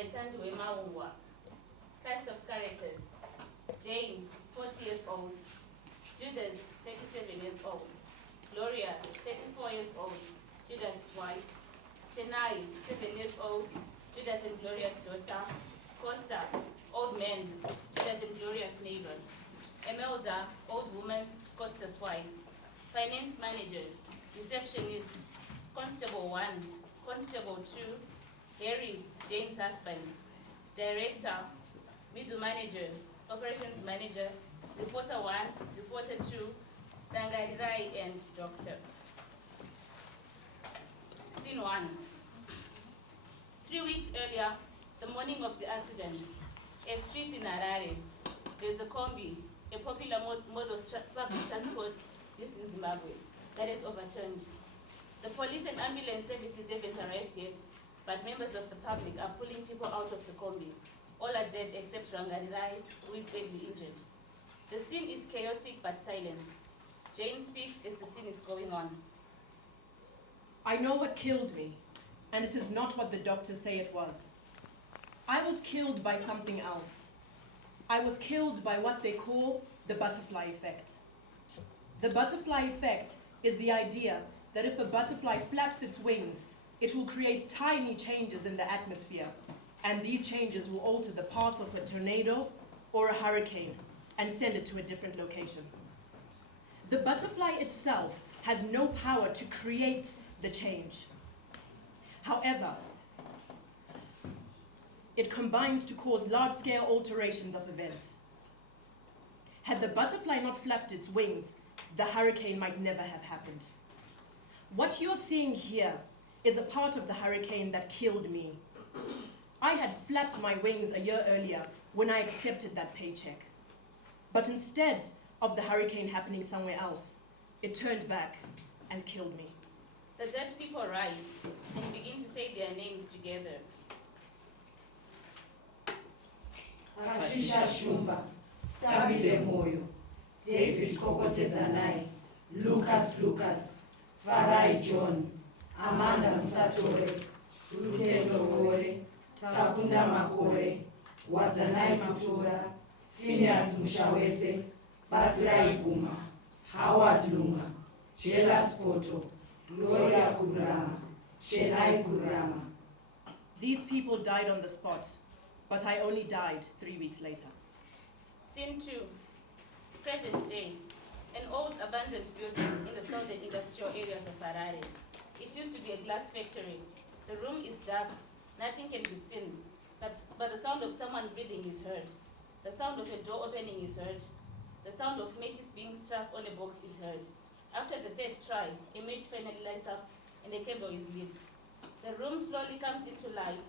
Ayitandwe Maungwa. Cast of characters. Jane, 40 years old. Judas, 37 years old. Gloria, 34 years old. Judas' wife. Chennai, 7 years old. Judas and Gloria's daughter. Costa, old man. Judas and Gloria's neighbor. Emelda, old woman. Costa's wife. Finance manager. Receptionist. Constable 1. Constable 2. Harry, Jane's husband. Director. Middle manager. Operations manager. Reporter 1. Reporter 2. Rangarirai and doctor. Scene 1. 3 weeks earlier, the morning of the accident, a street in Harare, there's a combi, a popular mode of public transport used in Zimbabwe, that is overturned. The police and ambulance services haven't arrived yet, but members of the public are pulling people out of the combi. All are dead except Rangarirai, who is badly injured. The scene is chaotic but silent. Jane speaks as the scene is going on. I know what killed me, and it is not what the doctors say it was. I was killed by something else. I was killed by what they call the butterfly effect. The butterfly effect is the idea that if a butterfly flaps its wings, it will create tiny changes in the atmosphere, and these changes will alter the path of a tornado or a hurricane and send it to a different location. The butterfly itself has no power to create the change. However, it combines to cause large-scale alterations of events. Had the butterfly not flapped its wings, the hurricane might never have happened. What you're seeing here is a part of the hurricane that killed me. I had flapped my wings a year earlier when I accepted that paycheck. But instead of the hurricane happening somewhere else, it turned back and killed me. The dead people rise and begin to say their names together. Patricia Shumba, Stabile Moyo, David Kokotezanai, Lucas, Farai John, Amanda Msatore, Lutendo Kore, Takunda Makore, Wadzanai Matura, Phineas Mushawese, Batsirai Puma, Howard Lunga, Chela Spoto, Gloria Kurama, Shelai Kurama. These people died on the spot, but I only died 3 weeks later. Scene 2. Present day. An old abandoned building in the southern industrial areas of Harare. It used to be a glass factory. The room is dark, nothing can be seen, but the sound of someone breathing is heard. The sound of a door opening is heard. The sound of matches being struck on a box is heard. After the third try, a match finally lights up and a candle is lit. The room slowly comes into light.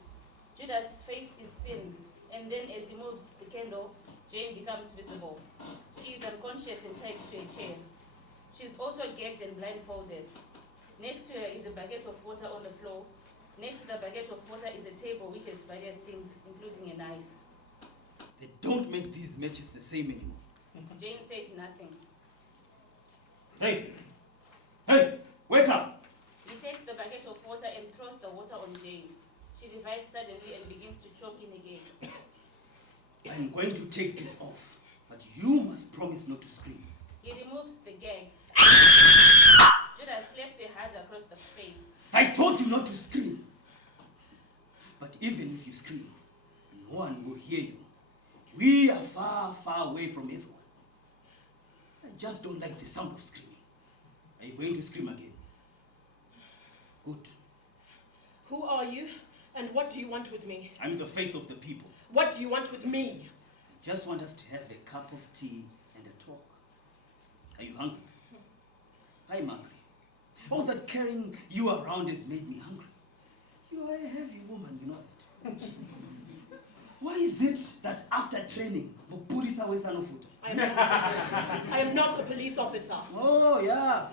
Judas' face is seen, and then as he moves the candle, Jane becomes visible. She is unconscious and tied to a chair. She is also gagged and blindfolded. Next to her is a bucket of water on the floor. Next to the bucket of water is a table which has various things, including a knife. They don't make these matches the same anymore. Jane says nothing. Hey, wake up! He takes the bucket of water and throws the water on Jane. She revives suddenly and begins to choke in again. I'm going to take this off, but you must promise not to scream. He removes the gag. Judas slaps her hard across the face. I told you not to scream. But even if you scream, no one will hear you. We are far, far away from everyone. I just don't like the sound of screaming. Are you going to scream again? Good. Who are you, and what do you want with me? I'm the face of the people. What do you want with me? I just want us to have a cup of tea and a talk. Are you hungry? I'm hungry. All that carrying you around has made me hungry. You are a heavy woman, you know that. Why is it that after training, Mupurisa Wesanofuto? I am not a police officer. Oh, yeah.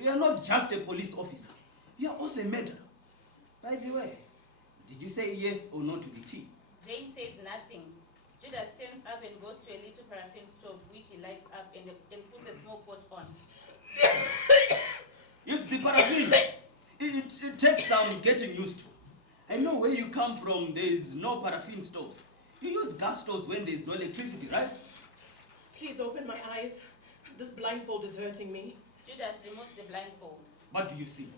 You are not just a police officer. You are also a murderer. By the way, did you say yes or no to the tea? Jane says nothing. Judas stands up and goes to a little paraffin stove which he lights up and puts a small pot on. It's the paraffin. It takes some getting used to. I know where you come from, there's no paraffin stoves. You use gas stoves when there's no electricity, right? Please open my eyes. This blindfold is hurting me. Judas removes the blindfold. What do you see?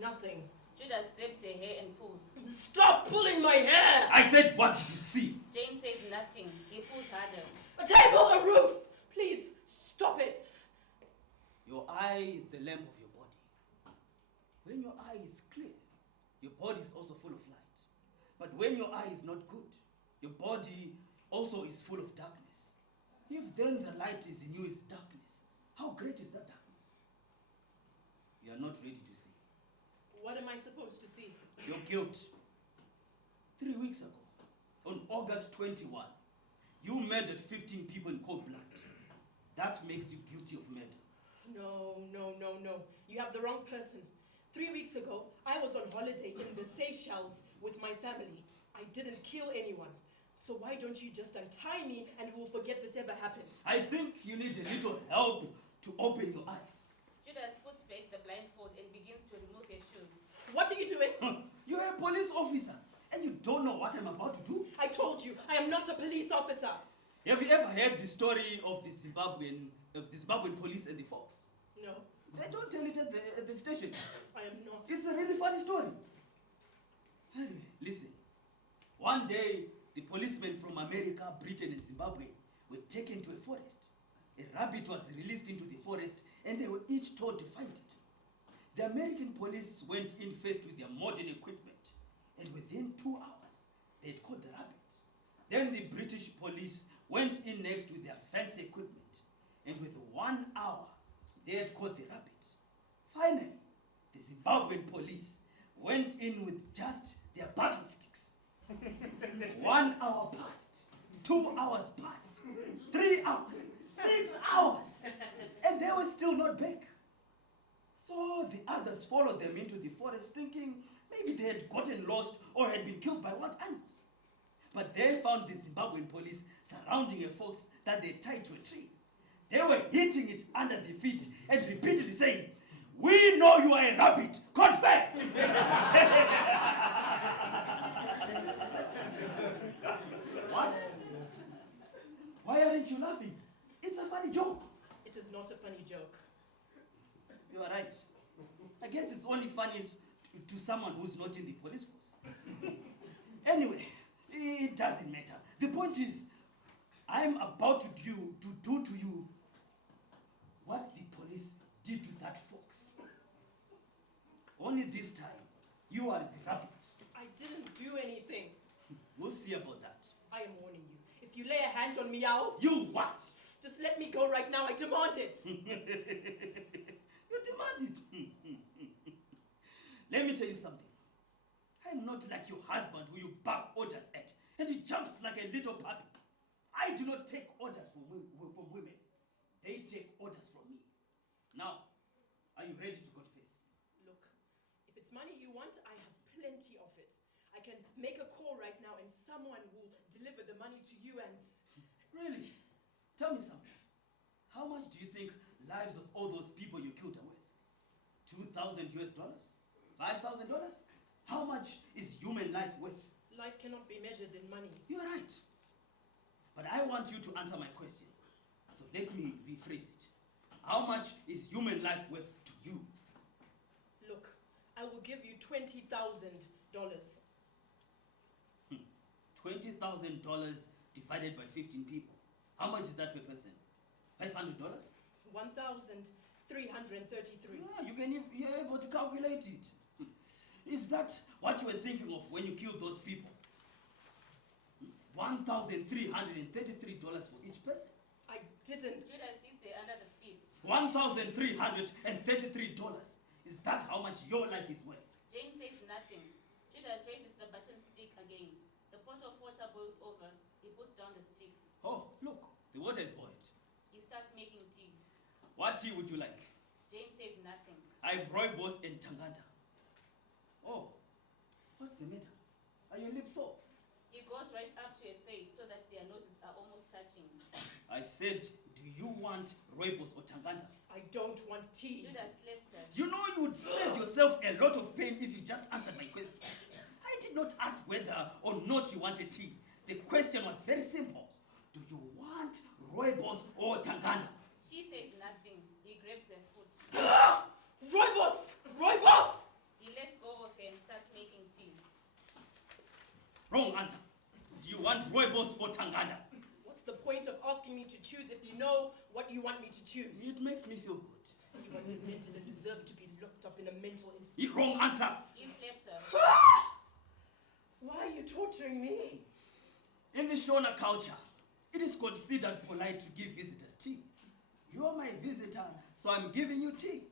Nothing. Judas grabs her hair and pulls. Stop pulling my hair! I said, what do you see? Jane says nothing. He pulls harder. A table, a roof! Please, stop it! Your eye is the lamp of your body. When your eye is clear, your body is also full of light. But when your eye is not good, your body also is full of darkness. If then the light is in you is darkness, how great is that darkness? You are not ready to see. What am I supposed to see? Your guilt. 3 weeks ago, on August 21, you murdered 15 people in cold blood. That makes you guilty of murder. No. You have the wrong person. 3 weeks ago, I was on holiday in the Seychelles with my family. I didn't kill anyone. So why don't you just untie me and we'll forget this ever happened? I think you need a little help to open your eyes. Judas puts back the blindfold and begins to remove her shoes. What are you doing? You're a police officer and you don't know what I'm about to do. I told you, I am not a police officer. Have you ever heard the story of the Zimbabwean police and the fox? No, They don't tell it at the station. I am not. It's a really funny story. Anyway, listen. One day, the policemen from America, Britain, and Zimbabwe were taken to a forest. A rabbit was released into the forest, and they were each told to find it. The American police went in first with their modern equipment, and within 2 hours, they had caught the rabbit. Then the British police went in next with their fancy equipment, and with 1 hour, they had caught the rabbit. Finally, the Zimbabwean police went in with just their button sticks. 1 hour passed, 2 hours passed, 3 hours, 6 hours, and they were still not back. So the others followed them into the forest thinking maybe they had gotten lost or had been killed by wild animals. But they found the Zimbabwean police surrounding a fox that they tied to a tree. They were hitting it under the feet and repeatedly saying, "We know you are a rabbit, confess!" What? Why aren't you laughing? It's a funny joke. It is not a funny joke. You are right. I guess it's only funny to someone who's not in the police force. Anyway, it doesn't matter. The point is, I'm about to do to you what the police did to that fox. Only this time, you are the rabbit. I didn't do anything. We'll see about that. I am warning you. If you lay a hand on me, I'll... You what? Just let me go right now. I demand it. You demand it. Let me tell you something. I'm not like your husband who you bark orders at and he jumps like a little puppy. I do not take orders from women. They take orders from me. Now, are you ready to confess? Look, if it's money you want, I have plenty of it. I can make a call right now and someone will deliver the money to you and... Really? Tell me something. How much do you think lives of all those people you killed are worth? $2,000 US? $5,000? How much is human life worth? Life cannot be measured in money. You're right. But I want you to answer my question. So let me rephrase it. How much is human life worth to you? Look, I will give you $20,000. $20,000 divided by 15 people. How much is that per person? $500? 1,333. Yeah, you're able to calculate it. Is that what you were thinking of when you killed those people? $1,333 for each person. I didn't. Judas sits her under the feet. $1,333. Is that how much your life is worth? Jane says nothing. Judas raises the button stick again. The pot of water boils over. He puts down the stick. Oh, look, the water is boiled. He starts making tea. What tea would you like? Jane says nothing. I've rooibos and tanganda. Oh, what's the matter? Are your lips sore? He goes right up to her face so that their noses are almost touching. I said, do you want rooibos or tanganda? I I don't want tea. Judas slaps her. You know you would save yourself a lot of pain if you just answered my question. I did not ask whether or not you wanted tea. The question was very simple. Do you want rooibos or tanganda? She says nothing. He grabs her foot. Rooibos! Rooibos! He lets go of her and starts making tea. Wrong answer. Do you want rooibos or tanganda? What's the point of asking me to choose if you know what you want me to choose? It makes me feel good. You are demented and deserve to be locked up in a mental institution. Wrong answer. He slaps her. Why are you torturing me? In the Shona culture, it is considered polite to give visitors tea. You are my visitor, so I'm giving you tea.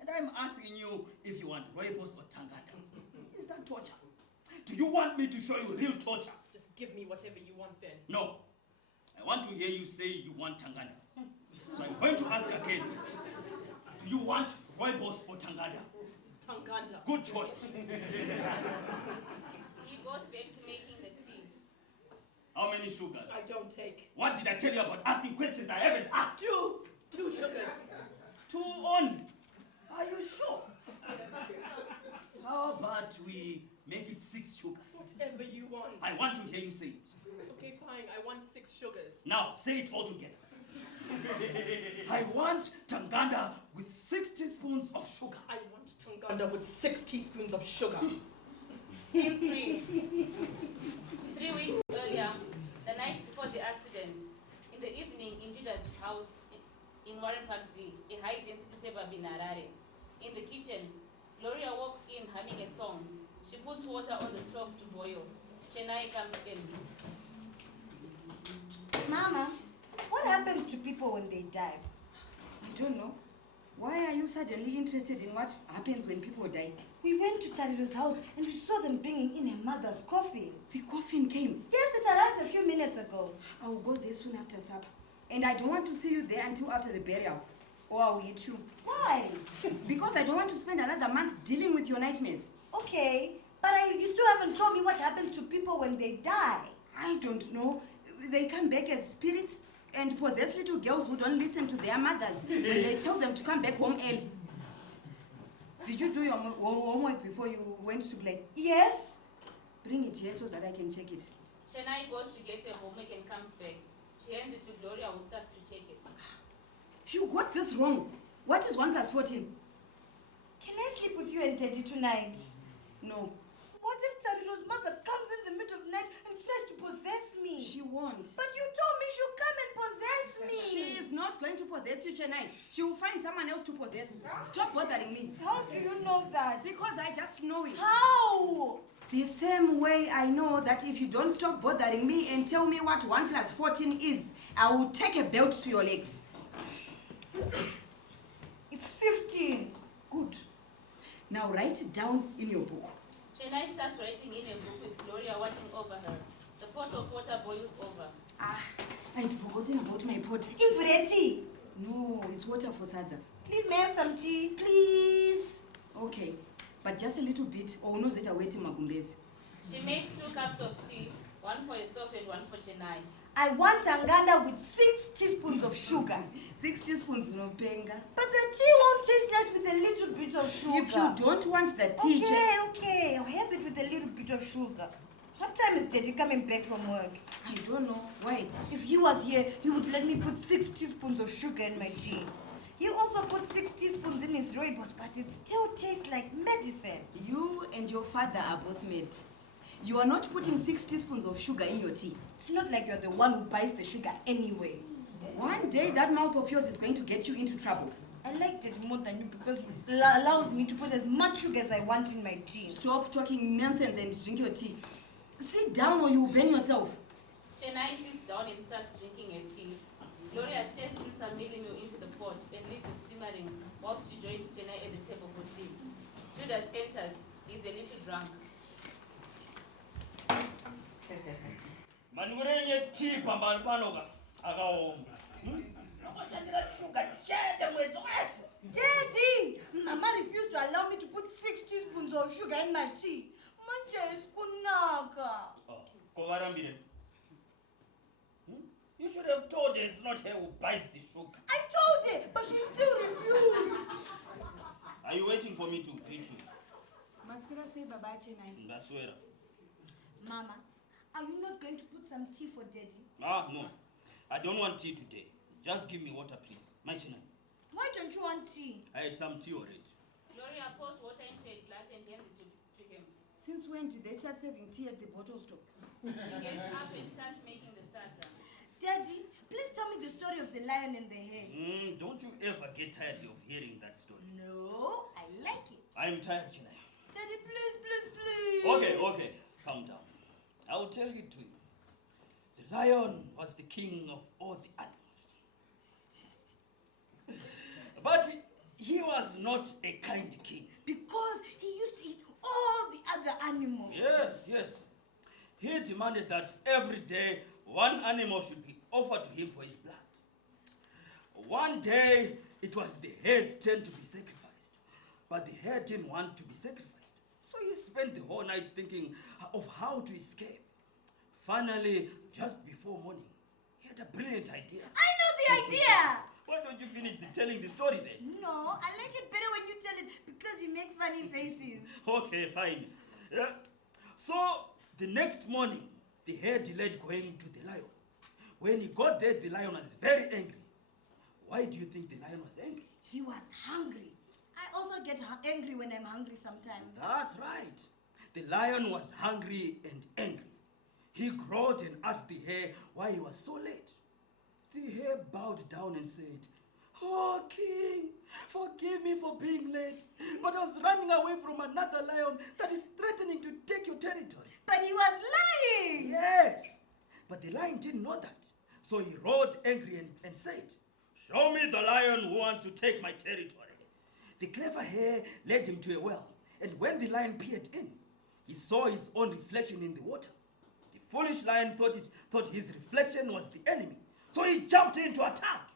And I'm asking you if you want rooibos or tanganda. Is that torture? Do you want me to show you real torture? Just give me whatever you want then. No. I want to hear you say you want tanganda. So I'm going to ask again. Do you want rooibos or tanganda? Tanganda. Good choice. He goes back to making the tea. How many sugars? I don't take. What did I tell you about asking questions I haven't asked? Two sugars. 2 only. Are you sure? How about we make it 6 sugars? Whatever you want. I want to hear you say it. Okay, fine. I want 6 sugars. Now, say it all together. I want tanganda with 6 teaspoons of sugar. I want tanganda with 6 teaspoons of sugar. Scene 3. 3 weeks earlier, the night before the accident, in the evening in Judas' house in Warren Park D, a high-density suburb in Harare. In the kitchen, Gloria walks in humming a song. She puts water on the stove to boil. Chennai comes in. Mama, what happens to people when they die? I don't know. Why are you suddenly interested in what happens when people die? We went to Tariro's house and we saw them bringing in her mother's coffin. The coffin came. Yes, it arrived a few minutes ago. I will go there soon after supper. And I don't want to see you there until after the burial. Or I will eat you. Why? Because I don't want to spend another month dealing with your nightmares. Okay, but you still haven't told me what happens to people when they die. I don't know. They come back as spirits and possess little girls who don't listen to their mothers when they tell them to come back home early. Did you do your homework before you went to play? Yes. Bring it here so that I can check it. Chennai goes to get her homework and comes back. She hands it to Gloria, who starts to check it. You got this wrong. What is 1 plus 14? Can I sleep with you and Daddy tonight? No. What if Tariro's mother comes in the middle of the night and tries to possess me? She won't. But you told me she'll come and possess me. She is not going to possess you, Chennai. She will find someone else to possess. Stop bothering me. How do you know that? Because I just know it. How? The same way I know that if you don't stop bothering me and tell me what 1 plus 14 is, I will take a belt to your legs. It's 15. Good. Now write it down in your book. Chennai starts writing in a book with Gloria watching over her. The pot of water boils over. I'd forgotten about my pot. Invreti. No, it's water for Sadza. Please, may I have some tea? Please. Okay, but just a little bit, or knows that I'm waiting magumbezi. She makes 2 cups of tea, one for herself and one for Chennai. I want tanganda with 6 teaspoons of sugar. 6 teaspoons, no penga. But the tea won't taste nice with a little bit of sugar. If you don't want the tea, Okay, I'll have it with a little bit of sugar. What time is Daddy coming back from work? I don't know. Why? If he was here, he would let me put 6 teaspoons of sugar in my tea. He also put 6 teaspoons in his rooibos, but it still tastes like medicine. You and your father are both mad. You are not putting 6 teaspoons of sugar in your tea. It's not like you're the one who buys the sugar anyway. One day that mouth of yours is going to get you into trouble. I like it more than you because it allows me to put as much sugar as I want in my tea. Stop talking nonsense and drink your tea. Sit down or you will burn yourself. Chennai sits down and starts drinking her tea. Gloria stirs in some mealie into the pot and leaves it simmering whilst she joins Chennai at the table for tea. Judas enters. He's a little drunk. Manurenye tea pambali panoka akaomba. Nakashandira sugar chete mwezi wese. Daddy! Mama refused to allow me to put 6 teaspoons of sugar in my tea. Manje is kunaka. Kovarambire. You should should have told her it's not her who buys the sugar. I told her, but she still refused. Are you waiting for me to greet you? Masquera say bye-bye, Chenai. Ndaswera. Mama, are you not going to put some tea for Daddy? No. I don't want tea today. Just give me water, please. My Chinese. Why don't you want tea? I had some tea already. Gloria pours water into a glass and hands it to him. Since when did they start serving tea at the bottle stop? She gets up and starts making the starter. Daddy, please tell me the story of the lion and the hare. Don't you ever get tired of hearing that story? No, I like it. I'm tired, Chinai. Daddy, please. Okay. Calm down. I will tell it to you. The lion was the king of all the animals. But he was not a kind king. Because he used to eat all the other animals. Yes. He demanded that every day one animal should be offered to him for his blood. One day it was the hare's turn to be sacrificed. But the hare didn't want to be sacrificed. So he spent the whole night thinking of how to escape. Finally, just before morning, he had a brilliant idea. I know the idea. Why don't you finish telling the story then? No, I like it better when you tell it because you make funny faces. Okay, fine. Yeah. So, the next morning, the hare delayed going to the lion. When he got there, the lion was very angry. Why do you think the lion was angry? He was hungry. I also get angry when I'm hungry sometimes. That's right. The lion was hungry and angry. He growled and asked the hare why he was so late. The hare bowed down and said, "Oh, King, forgive me for being late, but I was running away from another lion that is threatening to take your territory." But he was lying. Yes, but the lion didn't know that. So he roared angry and said, "Show me the lion who wants to take my territory." The clever hare led him to a well, and when the lion peered in, he saw his own reflection in the water. The foolish lion thought his reflection was the enemy, so he jumped in to attack.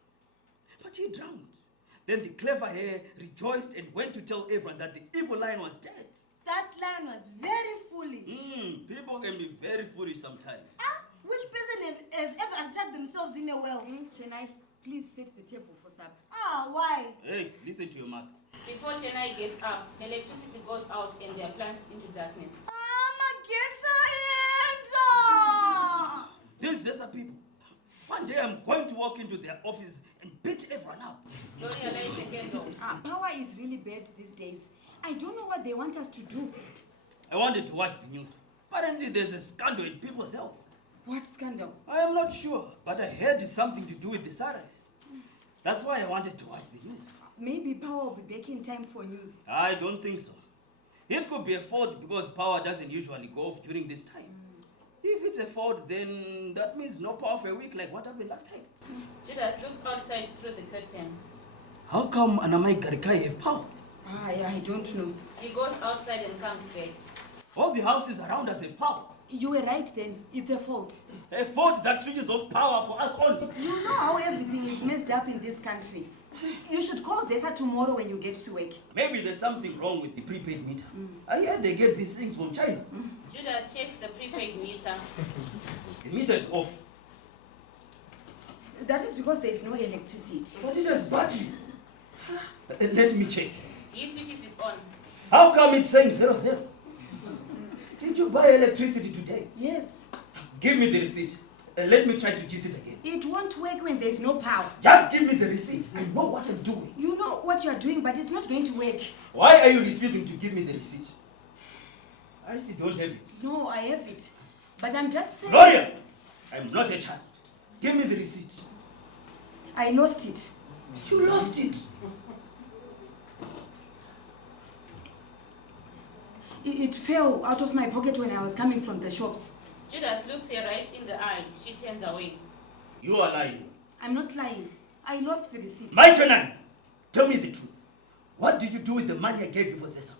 But he drowned. Then the clever hare rejoiced and went to tell everyone that the evil lion was dead. That lion was very foolish. People can be very foolish sometimes. Which person has ever attacked themselves in a well? Chenai, please set the table for supper. Why? Hey, listen to your mother. Before Chennai gets up, electricity goes out and they are plunged into darkness. Mama, get your hands off! These are people. One day I'm going to walk into their office and beat everyone up. Gloria lights a candle. Power is really bad these days. I don't know what they want us to do. I wanted to watch the news. Apparently there's a scandal in people's health. What scandal? I am not sure, but I heard it's something to do with the sunrise. That's why I wanted to watch the news. Maybe Power will be back in time for news. I don't think so. It could be a fault because power doesn't usually go off during this time. If it's a fault, then that means no power for a week like what happened last time. Judas looks outside through the curtain. How come Anamai Garikai have power? I don't know. He goes outside and comes back. All the houses around us have power. You were right then. It's a fault. A fault that switches off power for us only. You know how everything is messed up in this country. You should call Zesa tomorrow when you get to work. Maybe there's something wrong with the prepaid meter. I heard they get these things from China. Judas checks the prepaid meter. The meter is off. That is because there is no electricity. But it has batteries. Let me check. He switches it on. How come it's saying 00? Did you buy electricity today? Yes. Give me the receipt. Let me try to use it again. It won't work when there's no power. Just give me the receipt. I know what I'm doing. You know what you're doing, but it's not going to work. Why are you refusing to give me the receipt? I still don't have it. No, I have it. But I'm just saying... Gloria! I'm not a child. Give me the receipt. I lost it. You lost it. It fell out of my pocket when I was coming from the shops. Judas looks her right in the eye. She turns away. You are lying. I'm not lying. I lost the receipt. My Chennai, tell me the truth. What did you do with the money I gave you for Zesa?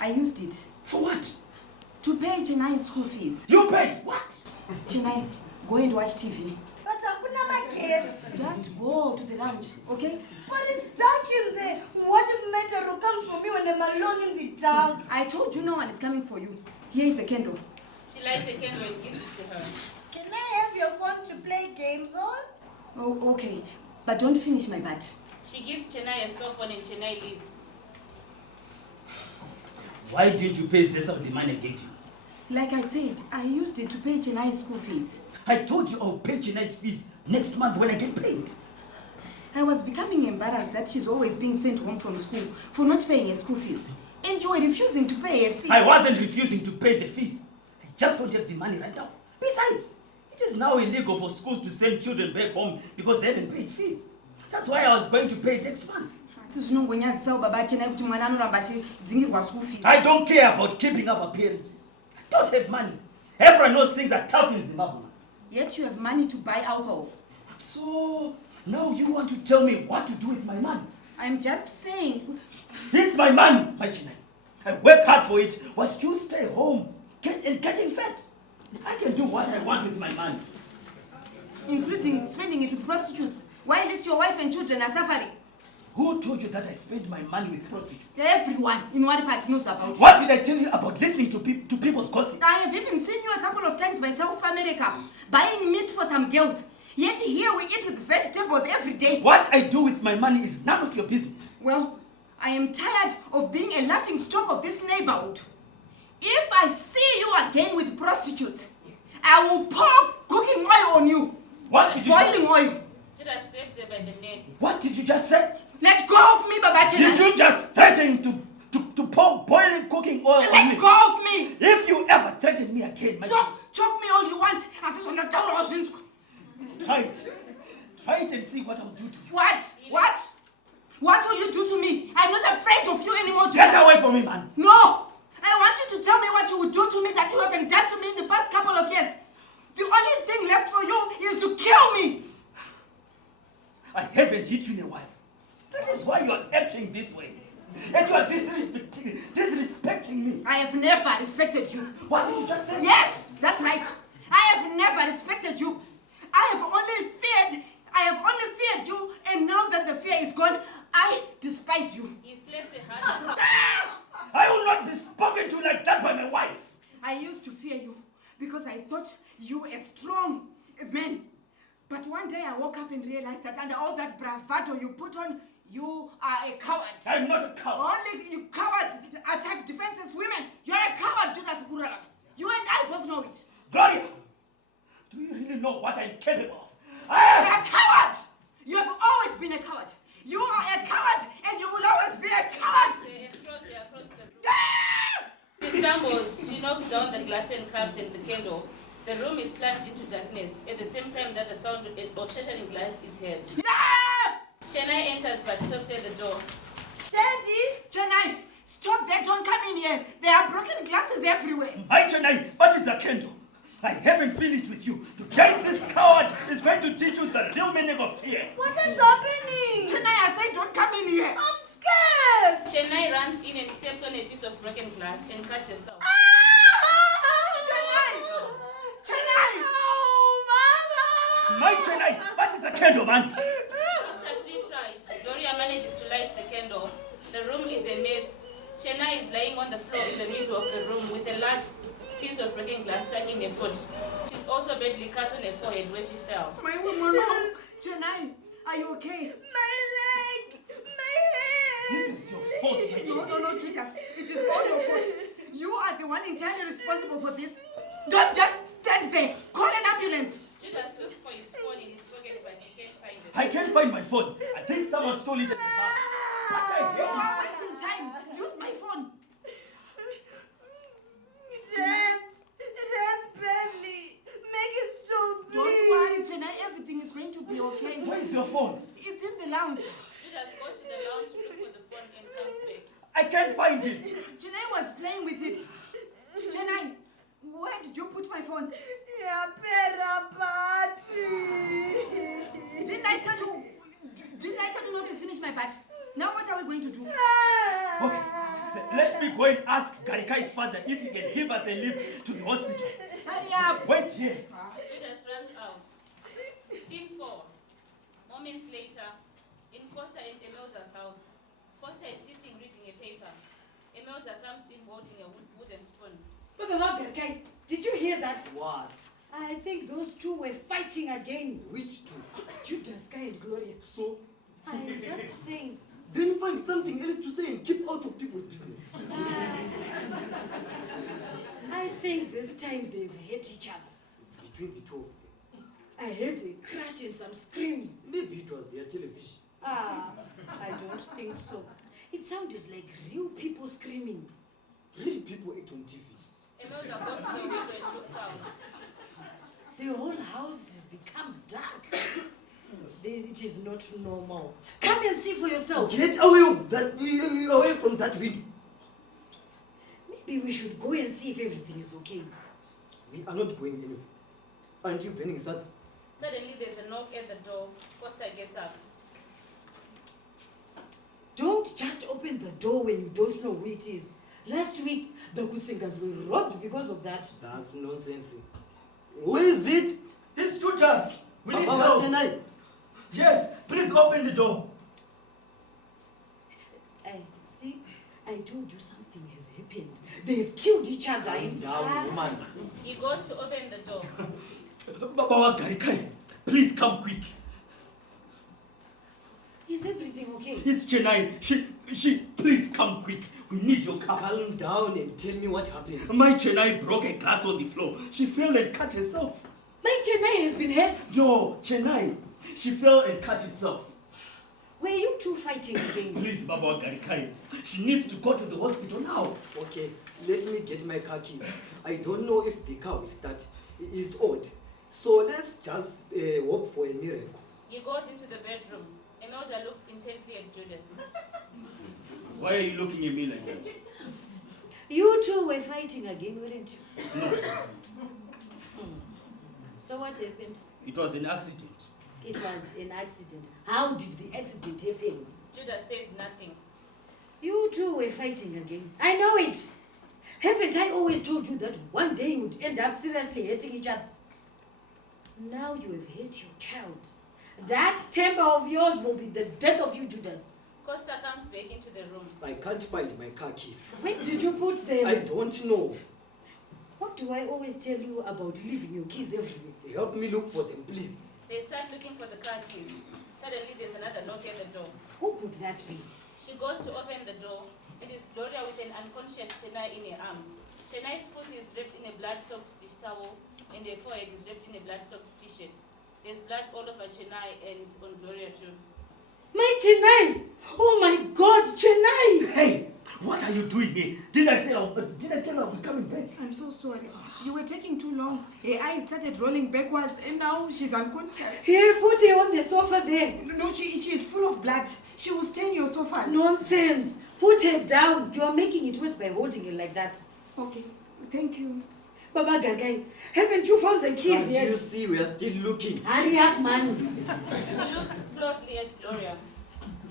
I used it. For what? To pay Chennai's school fees. You paid what? Chennai, go and watch TV. But hakuna kids. Just go to the lounge, okay? But it's dark in there. What if Metro comes for me when I'm alone in the dark? I told you no one is coming for you. Here is a candle. She lights a candle and gives it to her. Can I have your phone to play games on? Oh, okay. But don't finish my part. She gives Chennai a cell phone and Chennai leaves. Why didn't you pay Cesar the money I gave you? Like I said, I used it to pay Chennai's school fees. I told you I'll pay Chennai's fees next month when I get paid. I was becoming embarrassed that she's always being sent home from school for not paying her school fees. And you were refusing to pay her fees. I wasn't refusing to pay the fees. I just don't have the money right now. Besides, it is now illegal for schools to send children back home because they haven't paid fees. That's why I was going to pay next month. I don't care about keeping up appearances. I don't have money. Everyone knows things are tough in Zimbabwe. Yet you have money to buy alcohol. So, now you want to tell me what to do with my money? I'm just saying. It's my money, my Chinai. I work hard for it whilst you stay home getting fat. I can do what I want with my money. Including spending it with prostitutes, while this your wife and children are suffering. Who told you that I spend my money with prostitutes? Everyone in Wadi Park knows about it. What did I tell you about listening to people's gossip? I have even seen you a couple of times by South America, buying meat for some girls. Yet here we eat with vegetables every day. What I do with my money is none of your business. Well, I am tired of being a laughing stock of this neighborhood. If I see you again with prostitutes, I will pour cooking oil on you. What did you Boiling oil. Judas grabs her by the neck. What did you just say? Let go of me, Babachina. Did you just threaten to pour boiling cooking oil on me? Let go of me. If you ever threaten me again, my Choke me all you want. I just want to tell you. Try it. Try it and see what I'll do to you. What? What? What will you do to me? I'm not afraid of you anymore. Get away from me, man. No. I want you to tell me what you would do to me that you haven't done to me in the past couple of years. The only thing left for you is to kill me. I haven't hit you in a while. That is why you are acting this way. And you are disrespecting me. I have never respected you. What did you just say? Yes, that's right. I have never respected you. I have only feared you, and now that the fear is gone, I despise you. He slaps her hard. I will not be spoken to like that by my wife. I used to fear you because I thought you were a strong man. But one day I woke up and realized that under all that bravado you put on, you are a coward. I'm not a coward. Only you cowards attack defenseless women. You're a coward, Judas Gurara. You and I both know it. Gloria, do you really know what I'm capable of? You're a coward! You have always been a coward. You are a coward, and you will always be a coward. And throws her across the room. She stumbles. She knocks down the glass and cups and the candle. The room is plunged into darkness at the same time that the sound of shattering glass is heard. Chennai enters but stops at the door. Daddy! Chennai, stop there. Don't come in here. There are broken glasses everywhere. My Chennai, what is a candle? I haven't finished with you. Today this coward is going to teach you the real meaning of fear. What is happening? Chennai, I say don't come in here. I'm scared. Chennai runs in and steps on a piece of broken glass and cuts herself. Chennai! Oh, Mama! My Chennai, what is a candle, man? After 3 tries, Gloria manages to light the candle. The room is a mess. Chennai is lying on the floor in the middle of the room with a large piece of broken glass stuck in her foot. She's also badly cut on her forehead where she fell. My woman, no. Chennai, are you okay? My leg! My head! This is your fault, my Chennai. No, Judas. It is all your fault. You are the one entirely responsible for this. Don't just stand there. Call an ambulance. Judas looks for his phone in his pocket but he can't find it. I can't find my phone. I think someone stole it at the bar. But I You hate are it. wasting time. Use my phone. It hurts badly. Make it stop, please. Don't worry, Chennai. Everything is going to be okay. Where is your phone? It's in the lounge. Judas goes to the lounge to look for the phone and comes back. I can't find it. Chennai was playing with it. Chennai, where did you put my phone? Yeah, battery. Didn't I tell you not to finish my part? Now what are we going to do? Okay, let me go and ask Garikai's father if he can give us a lift to the hospital. Hurry up. Wait here. Judas runs out. Scene 4. Moments later, in Costa and Emelda's house. Costa is sitting reading a paper. Emelda comes in holding a wooden spoon. Did you hear that? What? I think those two were fighting again. Which two? Judas Guy and Gloria. So, I'm just saying. then find something else to say and keep out of people's business. I think this time they've hit each other. It's between the two of them. I heard a crash and some screams. Maybe it was their television. I don't think so. It sounded like real people screaming. Real people act on TV. Enoja goes to the window and looks out. The whole house has become dark. It is not normal. Come and see for yourself. Get away from that window. Maybe we should go and see if everything is okay. We are not going anywhere. Aren't you burning that? Suddenly there's a knock at the door. Costa gets up. Don't just open the door when you don't know who it is. Last week, the Kusingas were robbed because of that. That's nonsense. Who is it? It's Judas. We need Baba help. Chennai. Yes, please open the door. See, I told you something has happened. They have killed each other. Calm down, woman. He goes to open the door. Baba Garikai, please come quick. Is everything okay? It's Chennai. She, please come quick. We need your car. Calm down and tell me what happened. My Chennai broke a glass on the floor. She fell and cut herself. My Chennai has been hurt. No, Chennai. She fell and cut herself. Were you two fighting again? Please, Baba Garikai. She needs to go to the hospital now. Okay, let me get my car keys. I don't know if the car will start. It's old. So let's just hope for a miracle. He goes into the bedroom. Enoja looks intently at Judas. Why are you looking at me like that? You two were fighting again, weren't you? No, So what happened? it was an accident. It was an accident. How did the accident happen? Judas says nothing. You two were fighting again. I know it. Haven't I always told you that one day you would end up seriously hating each other? Now you have hit your child. That temper of yours will be the death of you, Judas. Costa comes back into the room. I can't find my car keys. Where did you put them? I don't know. What do I always tell you about leaving your keys everywhere? Help me look for them, please. They start looking for the car keys. Suddenly there's another knock at the door. Who could that be? She goes to open the door. It is Gloria with an unconscious Chennai in her arms. Chennai's foot is wrapped in a blood-soaked dish towel and her forehead is wrapped in a blood-soaked t-shirt. There's blood all over Chennai and on Gloria too. My Chennai! Oh my God, Chennai! Hey, what are you doing here? Did I tell her I'll be coming back? I'm so sorry. You were taking too long. Her eyes started rolling backwards and now she's unconscious. Here, put her on the sofa there. No, she is full of blood. She will stain your sofas. Nonsense! Put her down. You're making it worse by holding her like that. Okay, thank you. Baba Gagai, haven't you found the keys Can't yet? you see we are still looking? Hurry up, man. She looks closely at Gloria.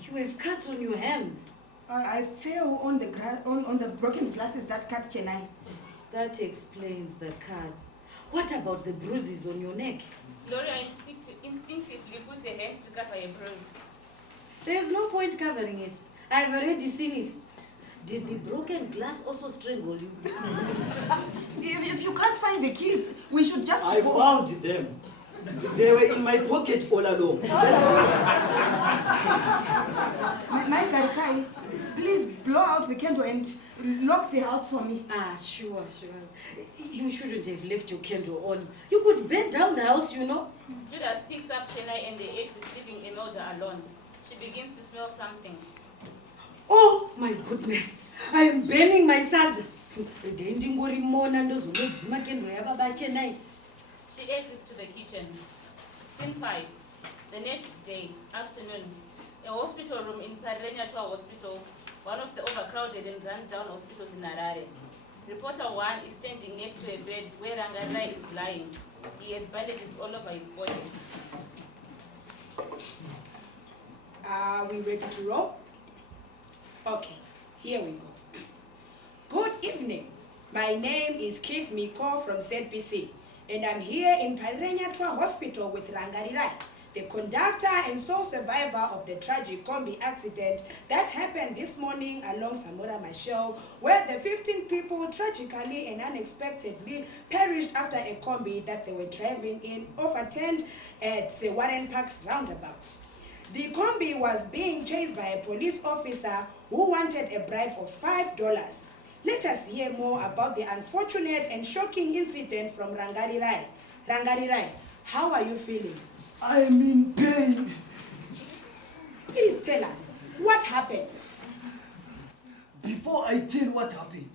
You have cuts on your hands. I fell on the on the broken glasses that cut Chennai. That explains the cuts. What about the bruises on your neck? Gloria instinctively puts her hand to cover a bruise. There's no point covering it. I've already seen it. Did the broken glass also strangle you? If you can't find the keys, we should just I go. found them. They were in my pocket all along. Let's go. My Garikai, please blow out the candle and lock the house for me. Sure. You shouldn't have left your candle on. You could burn down the house, you know. Judas picks up Chennai and they exit, leaving Enoja alone. She begins to smell something. Oh my goodness. I am burning my sons. She exits to the kitchen. Scene 5. The next day, afternoon, a hospital room in Parenyatwa Hospital, one of the overcrowded and run-down hospitals in Harare. Reporter 1 is standing next to a bed where Rangarai is lying. He has bandages all over his body. Are we ready to roll? Okay, here we go. Good evening. My name is Keith Miko from ZBC, and I'm here in Parenyatwa Hospital with Rangarirai, the conductor and sole survivor of the tragic combi accident that happened this morning along Samora Machel, where the 15 people tragically and unexpectedly perished after a combi that they were driving in overturned at the Warren Parks roundabout. The combi was being chased by a police officer who wanted a bribe of $5. Let us hear more about the unfortunate and shocking incident from Rangarirai. Rangarirai, how are you feeling? I am in pain. Please tell us, what happened? Before I tell what happened,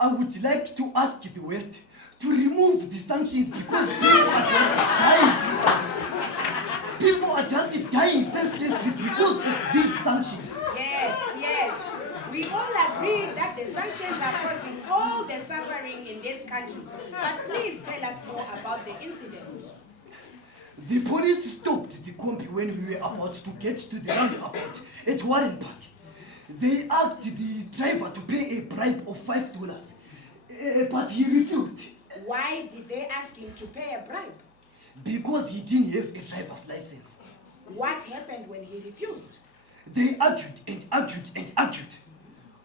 I would like to ask the West to remove the sanctions because people are just dying. People are just dying senselessly because of these sanctions. Yes. We all agree that the sanctions are causing all the suffering in this country. But please tell us more about the incident. The police stopped the combi when we were about to get to the roundabout at Warren Park. They asked the driver to pay a bribe of $5, but he refused. Why did they ask him to pay a bribe? Because he didn't have a driver's license. What happened when he refused? They argued and argued and argued.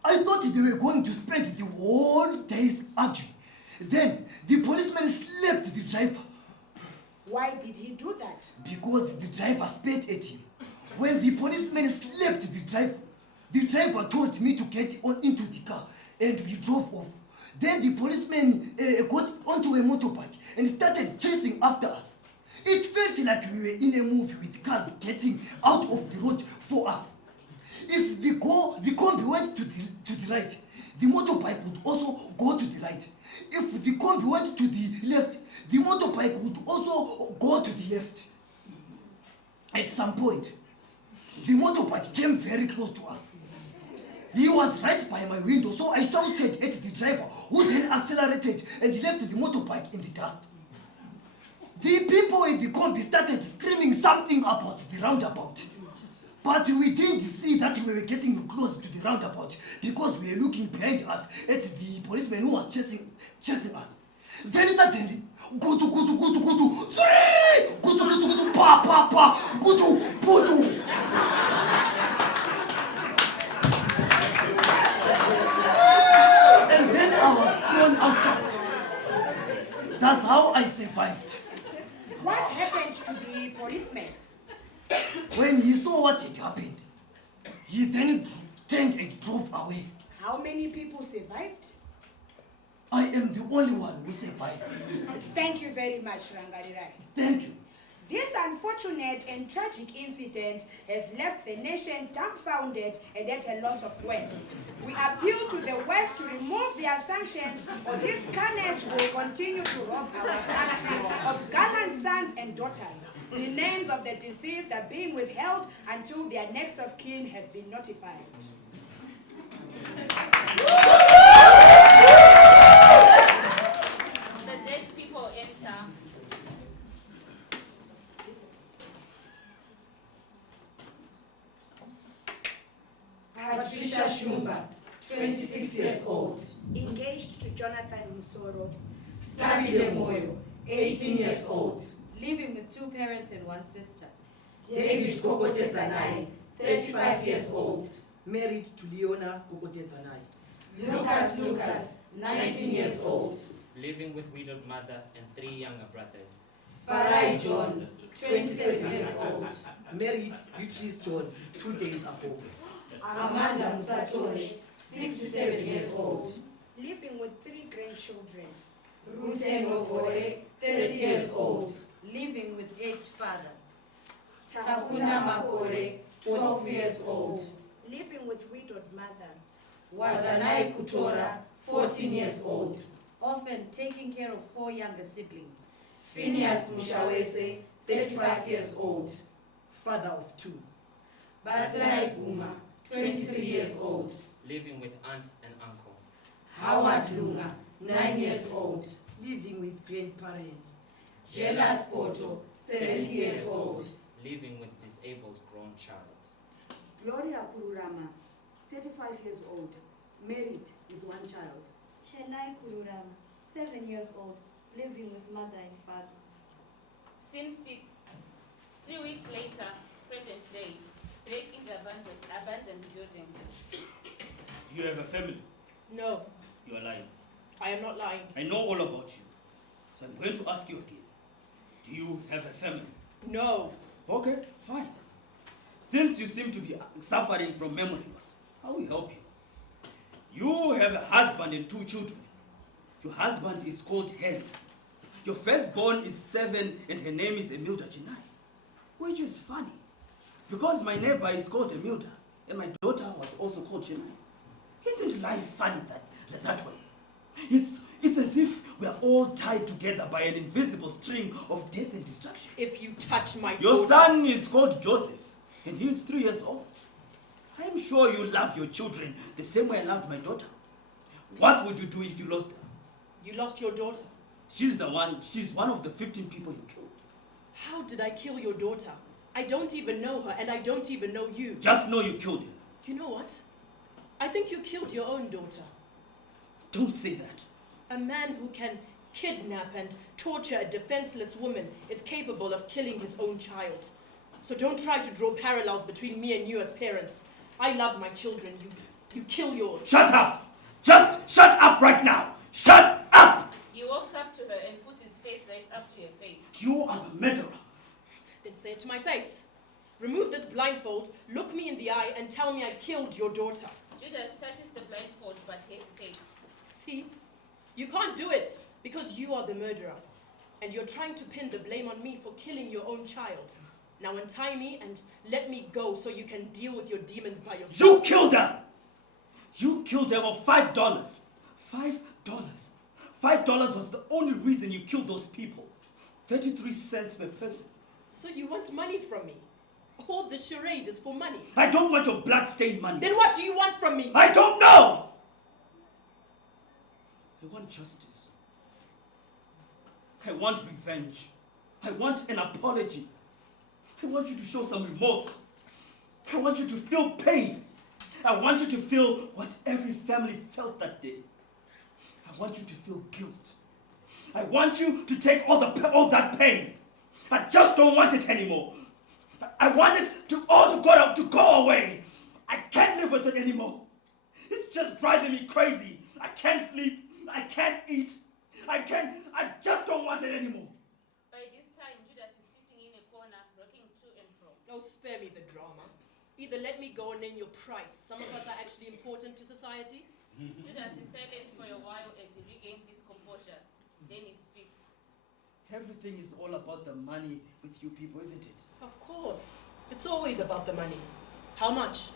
I thought they were going to spend the whole days arguing. Then the policeman slapped the driver. Why did he do that? Because the driver spat at him. When the policeman slapped the driver told me to get into the car and we drove off. Then the policeman got onto a motorbike and started chasing after us. It felt like we were in a movie with cars getting out of the road for us. If the combi went to the right, the motorbike would also go to the right. If the combi went to the left, the motorbike would also go to the left. At some point, the motorbike came very close to us. He was right by my window, so I shouted at the driver, who then accelerated and left the motorbike in the dust. The people in the combi started screaming something about the roundabout. But we didn't see that we were getting close to the roundabout because we were looking behind us at the policeman who was chasing us. Then suddenly, gutu, three! Gutu, pa, gutu, putu. And then I was thrown outside. That's how I survived. What happened to the policeman? When he saw what had happened, he then turned and drove away. How many people survived? I am the only one who survived. Thank you very much, Rangarirai. Thank you. This unfortunate and tragic incident has left the nation dumbfounded and at a loss of words. We appeal to the West to remove their sanctions, or this carnage will continue to rob our country of gallant sons and daughters. The names of the deceased are being withheld until their next of kin have been notified. The dead people enter. Patricia Shumba, 26 years old. Engaged to Jonathan Musoro. Stabile Moyo, 18 years old. Living with two parents and one sister. David Kokotezanai, 35 years old. Married to Leona Kokotezanai. Lucas, 19 years old. Living with widowed mother and 3 younger brothers. Farai John, 27 years old. Married Beatrice John 2 days ago. Amanda Musatore, 67 years old. Living with 3 grandchildren. Rute Nogore, 30 years old. Living with aged father. Takuna Makore, 12 years old. Living with widowed mother. Wazanai Kutora, 14 years old. Often taking care of 4 younger siblings. Phineas Mushawese, 35 years old. Father of 2. Batsanai Guma, 23 years old. Living with aunt and uncle. Howard Lunga, 9 years old. Living with grandparents. Jelas Poto, 70 years old. Living with disabled grown child. Gloria Kururama, 35 years old, married with 1 child. Chenai Kururama, 7 years old, living with mother and father. Scene 6. 3 weeks later, present day, break in the abandoned building. Do you have a family? No, You are lying. I am not lying. I know all about you. So I'm going to ask you again. Do you have a family? No. Okay, fine. Since you seem to be suffering from memory loss, I will help you. You have a husband and 2 children. Your husband is called Henry. Your firstborn is 7 and her name is Emilda Chinai. Which is funny. Because my neighbor is called Emilda and my daughter was also called Chinai. Isn't life funny that way? It's as if we are all tied together by an invisible string of death and destruction. If you touch my Your daughter... son is called Joseph, and he is 3 years old. I'm sure you love your children the same way I loved my daughter. What would you do if you lost her? You lost your daughter? She's one of the 15 people you killed. How did I kill your daughter? I don't even know her, and I don't even know you. Just know you killed her. You know what? I think you killed your own daughter. Don't say that. A man who can kidnap and torture a defenseless woman is capable of killing his own child. So don't try to draw parallels between me and you as parents. I love my children. You kill yours. Shut up! Just shut up right now! Shut up! He walks up to her and puts his face right up to her face. You are the murderer. Then say it to my face. Remove this blindfold, look me in the eye, and tell me I killed your daughter. Judas touches the blindfold but hesitates. See? You can't do it because you are the murderer. And you're trying to pin the blame on me for killing your own child. Now untie me and let me go so you can deal with your demons by yourself. You killed her! You killed her for $5. $5. $5 was the only reason you killed those people. 33 cents per person. So you want money from me? All this charade is for money. I don't want your blood-stained money. Then what do you want from me? I don't know! I want justice. I want revenge. I want an apology. I want you to show some remorse. I want you to feel pain. I want you to feel what every family felt that day. I want you to feel guilt. I want you to take all that pain. I just don't want it anymore. I want it to all to go away. I can't live with it anymore. It's just driving me crazy. I can't sleep. I can't eat. I just don't want it anymore. By this time, Judas is sitting in a corner, rocking to and fro. Oh, spare me the drama. Either let me go and name your price. Some of us are actually important to society. Judas is silent for a while as he regains his composure. Then he speaks. Everything is all about the money with you people, isn't it? Of course. It's always about the money. How much?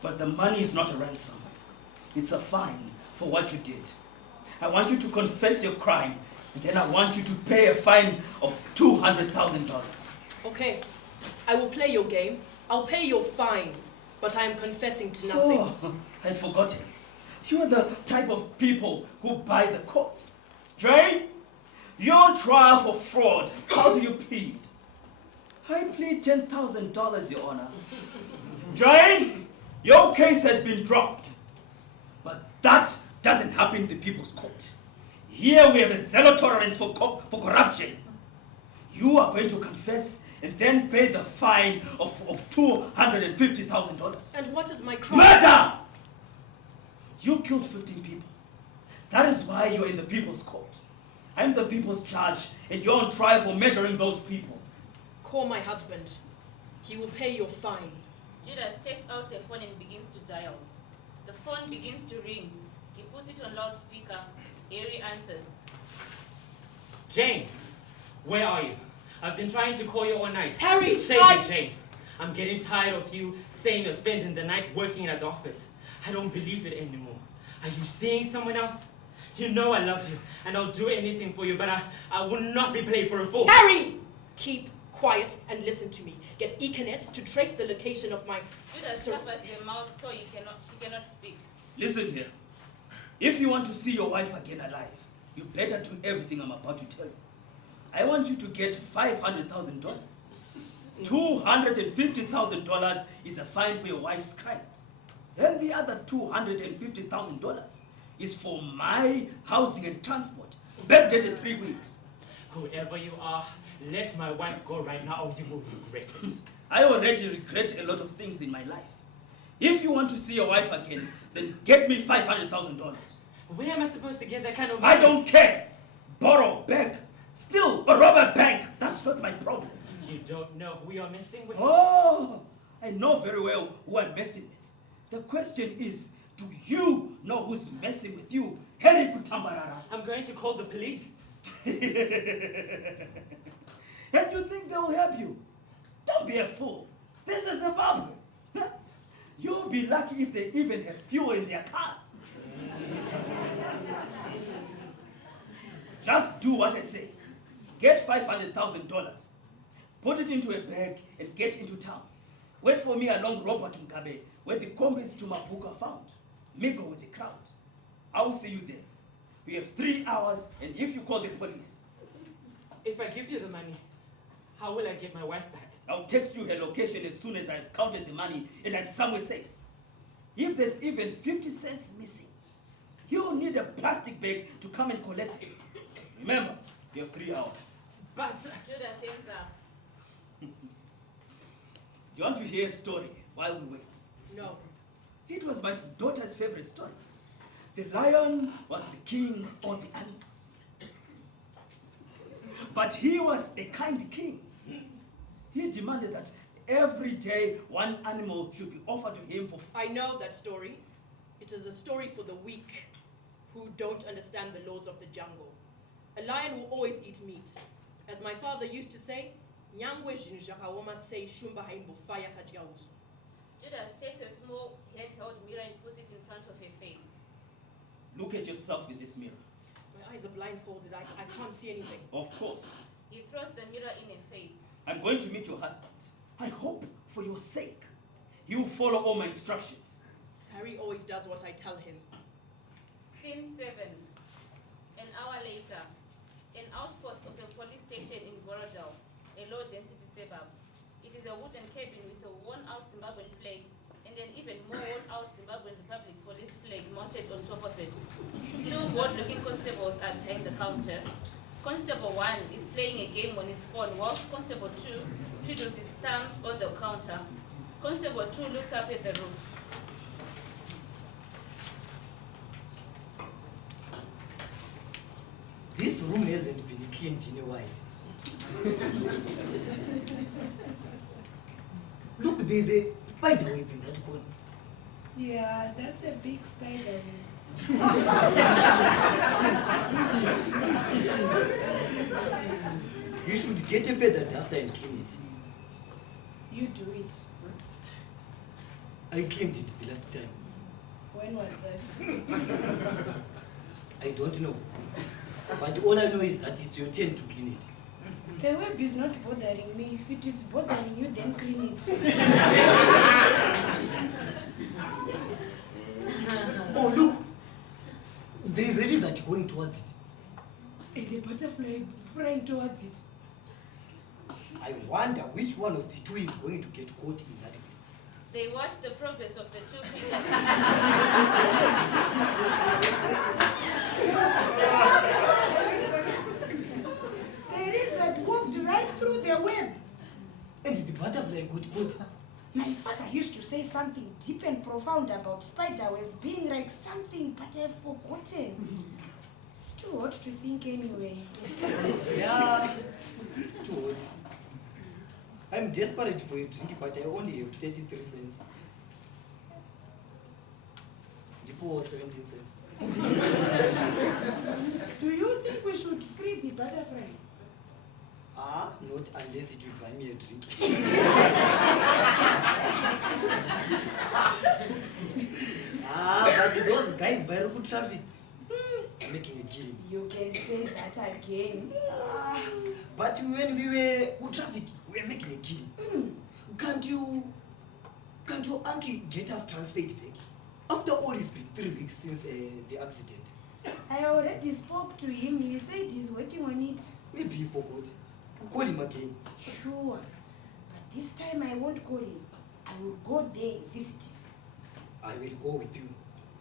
But the money is not a ransom. It's a fine for what you did. I want you to confess your crime, and then I want you to pay a fine of $200,000. Okay, I will play your game. I'll pay your fine, but I am confessing to nothing. Oh, I'd forgotten. You are the type of people who buy the courts. Jane, you're on trial for fraud. How do you plead? I plead $10,000, Your Honor. Jane, your case has been dropped. But that doesn't happen in the People's Court. Here we have a zero tolerance for corruption. You are going to confess and then pay the fine of $250,000. And what is my crime? Murder! You killed 15 people. That is why you're in the People's Court. I'm the People's Judge, and you're on trial for murdering those people. Call my husband. He will pay your fine. Judas takes out a phone and begins to dial. The phone begins to ring. He puts it on loudspeaker. Harry answers. Jane, where are you? I've been trying to call you all night. Harry, say it, Jane. I'm getting tired of you saying you're spending the night working at the office. I don't believe it anymore. Are you seeing someone else? You know I love you, and I'll do anything for you, but I will not be played for a fool. Harry! Keep quiet and listen to me. Get Econet to trace the location of my... Judas covers her mouth so she cannot speak. Listen here. If you want to see your wife again alive, you better do everything I'm about to tell you. I want you to get $500,000. $250,000 is a fine for your wife's crimes. Then the other $250,000 is for my housing and transport, backdated 3 weeks. Whoever you are, let my wife go right now or you will regret it. I already regret a lot of things in my life. If you want to see your wife again, then get me $500,000. Where am I supposed to get that kind of money? I don't care. Borrow, beg, steal, or rob a bank. That's not my problem. You don't know who you're messing with? Oh, I know very well who I'm messing with. The question is, do you know who's messing with you? Harry Kutambarara. I'm going to call the police. And you think they will help you? Don't be a fool. This is Zimbabwe. You'll be lucky if they even have fuel in their cars. Just do what I say. Get $500,000. Put it into a bag and get into town. Wait for me along Robert Mugabe, where the combis to Mapuka are found. Mingle with the crowd. I will see you there. We have 3 hours, and if you call the police... If I give you the money, how will I get my wife back? I'll text you her location as soon as I've counted the money and I'm somewhere safe. If there's even 50 cents missing, you'll need a plastic bag to come and collect it. Remember, you have 3 hours. But... Judas, hands up. Do you want to hear a story while we wait? No. It was my daughter's favorite story. The lion was the king of all the animals. But he was a kind king. He demanded that every day one animal should be offered to him for... I know that story. It is a story for the weak who don't understand the laws of the jungle. A lion will always eat meat. As my father used to say, Nyangwe Jinjakawoma say Shumba Haimbo fire Kajiausu. Judas takes a small handheld mirror and puts it in front of her face. Look at yourself in this mirror. My eyes are blindfolded. I can't see anything. Of course. He throws the mirror in her face. I'm going to meet your husband. I hope, for your sake, you follow all my instructions. Harry always does what I tell him. Scene 7. An hour later, an outpost of a police station in Borodale, a low-density suburb. It is a wooden cabin with a worn-out Zimbabwean flag and an even more worn-out Zimbabwean Republic police flag mounted on top of it. 2 bored-looking constables are behind the counter. Constable 1 is playing a game on his phone whilst Constable 2 twiddles his thumbs on the counter. Constable 2 looks up at the roof. This room hasn't been cleaned in a while. Look, there's a spider web in that corner. Yeah, that's a big spider. You should get a feather duster and clean it. You do it. I cleaned it the last time. When was that? I don't know. But all I know is that it's your turn to clean it. The web is not bothering me. If it is bothering you, then clean it. Oh, look! There's a lizard going towards it. And the butterfly flying towards it. I wonder which one of the two is going to get caught in that way. They watch the progress of the 2 creatures. The lizard walked right through the web. And the butterfly got caught. My father used to say something deep and profound about spider webs being like something, but I've forgotten. It's too hot to think anyway. Yeah, it's too hot. I'm desperate for a drink, but I only have 33 cents. The poor 17 cents. Do you think we should free the butterfly? Not unless it will buy me a drink. But those guys by road traffic are making a killing. You can say that again. But when we were good traffic, we were making a killing. Can't your uncle get us transferred back? After all, it's been 3 weeks since the accident. I already spoke to him. He said he's working on it. Maybe he forgot. Call him again. Sure. But this time I won't call him. I will go there and visit him. I will go with you.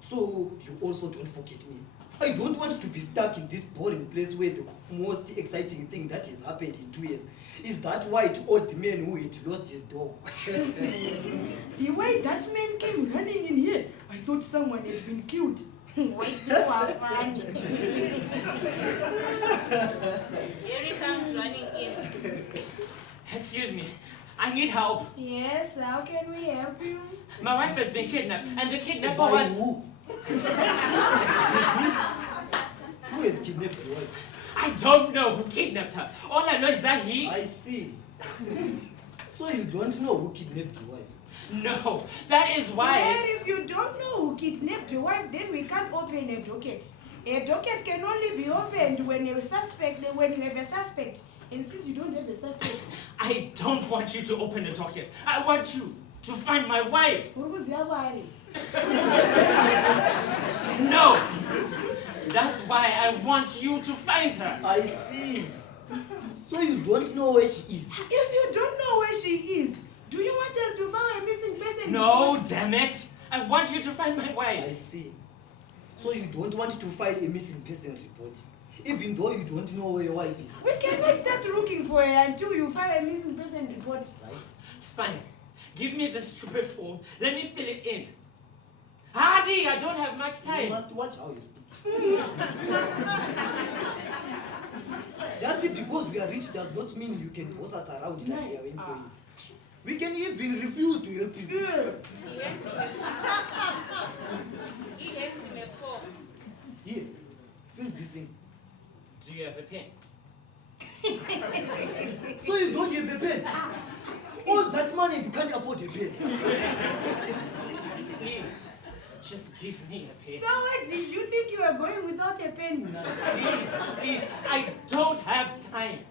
So you also don't forget me. I don't want to be stuck in this boring place where the most exciting thing that has happened in 2 years is that white old man who had lost his dog. The way that man came running in here, I thought someone had been killed. White people are funny. Here he comes running in. Excuse me. I need help. Yes, how can we help you? My wife has been kidnapped, and the kidnapper By was... who? Excuse me? Who has kidnapped your wife? I don't know who kidnapped her. All I know is that he... I see. So you don't know who kidnapped your wife? No, that is why... Well, if you don't know who kidnapped your wife, then we can't open a docket. A docket can only be opened when you have a suspect. And since you don't have a suspect... I don't want you to open a docket. I want you to find my wife. What was your worry? No. That's why I want you to find her. I see. So you don't know where she is? If you don't know where she is, do you want us to find a missing person? No, damn it. I want you to find my I wife. see. So you don't want to file a missing person report, even though you don't know where your wife is? We cannot start looking for her until you file a missing person report. Right? Fine. Give me the stupid form. Let me fill it in. Hurry, I don't have much You time. must watch how you speak. Just because we are rich does not mean you can boss us around like we are employees. We can even refuse to help you. He hands him a form. Here, fill this in. Do you have a pen? So you don't have a pen? All that money, you can't afford a pen. Please, just give me a pen. So what, did you think you were going without a pen? Please, I don't have time.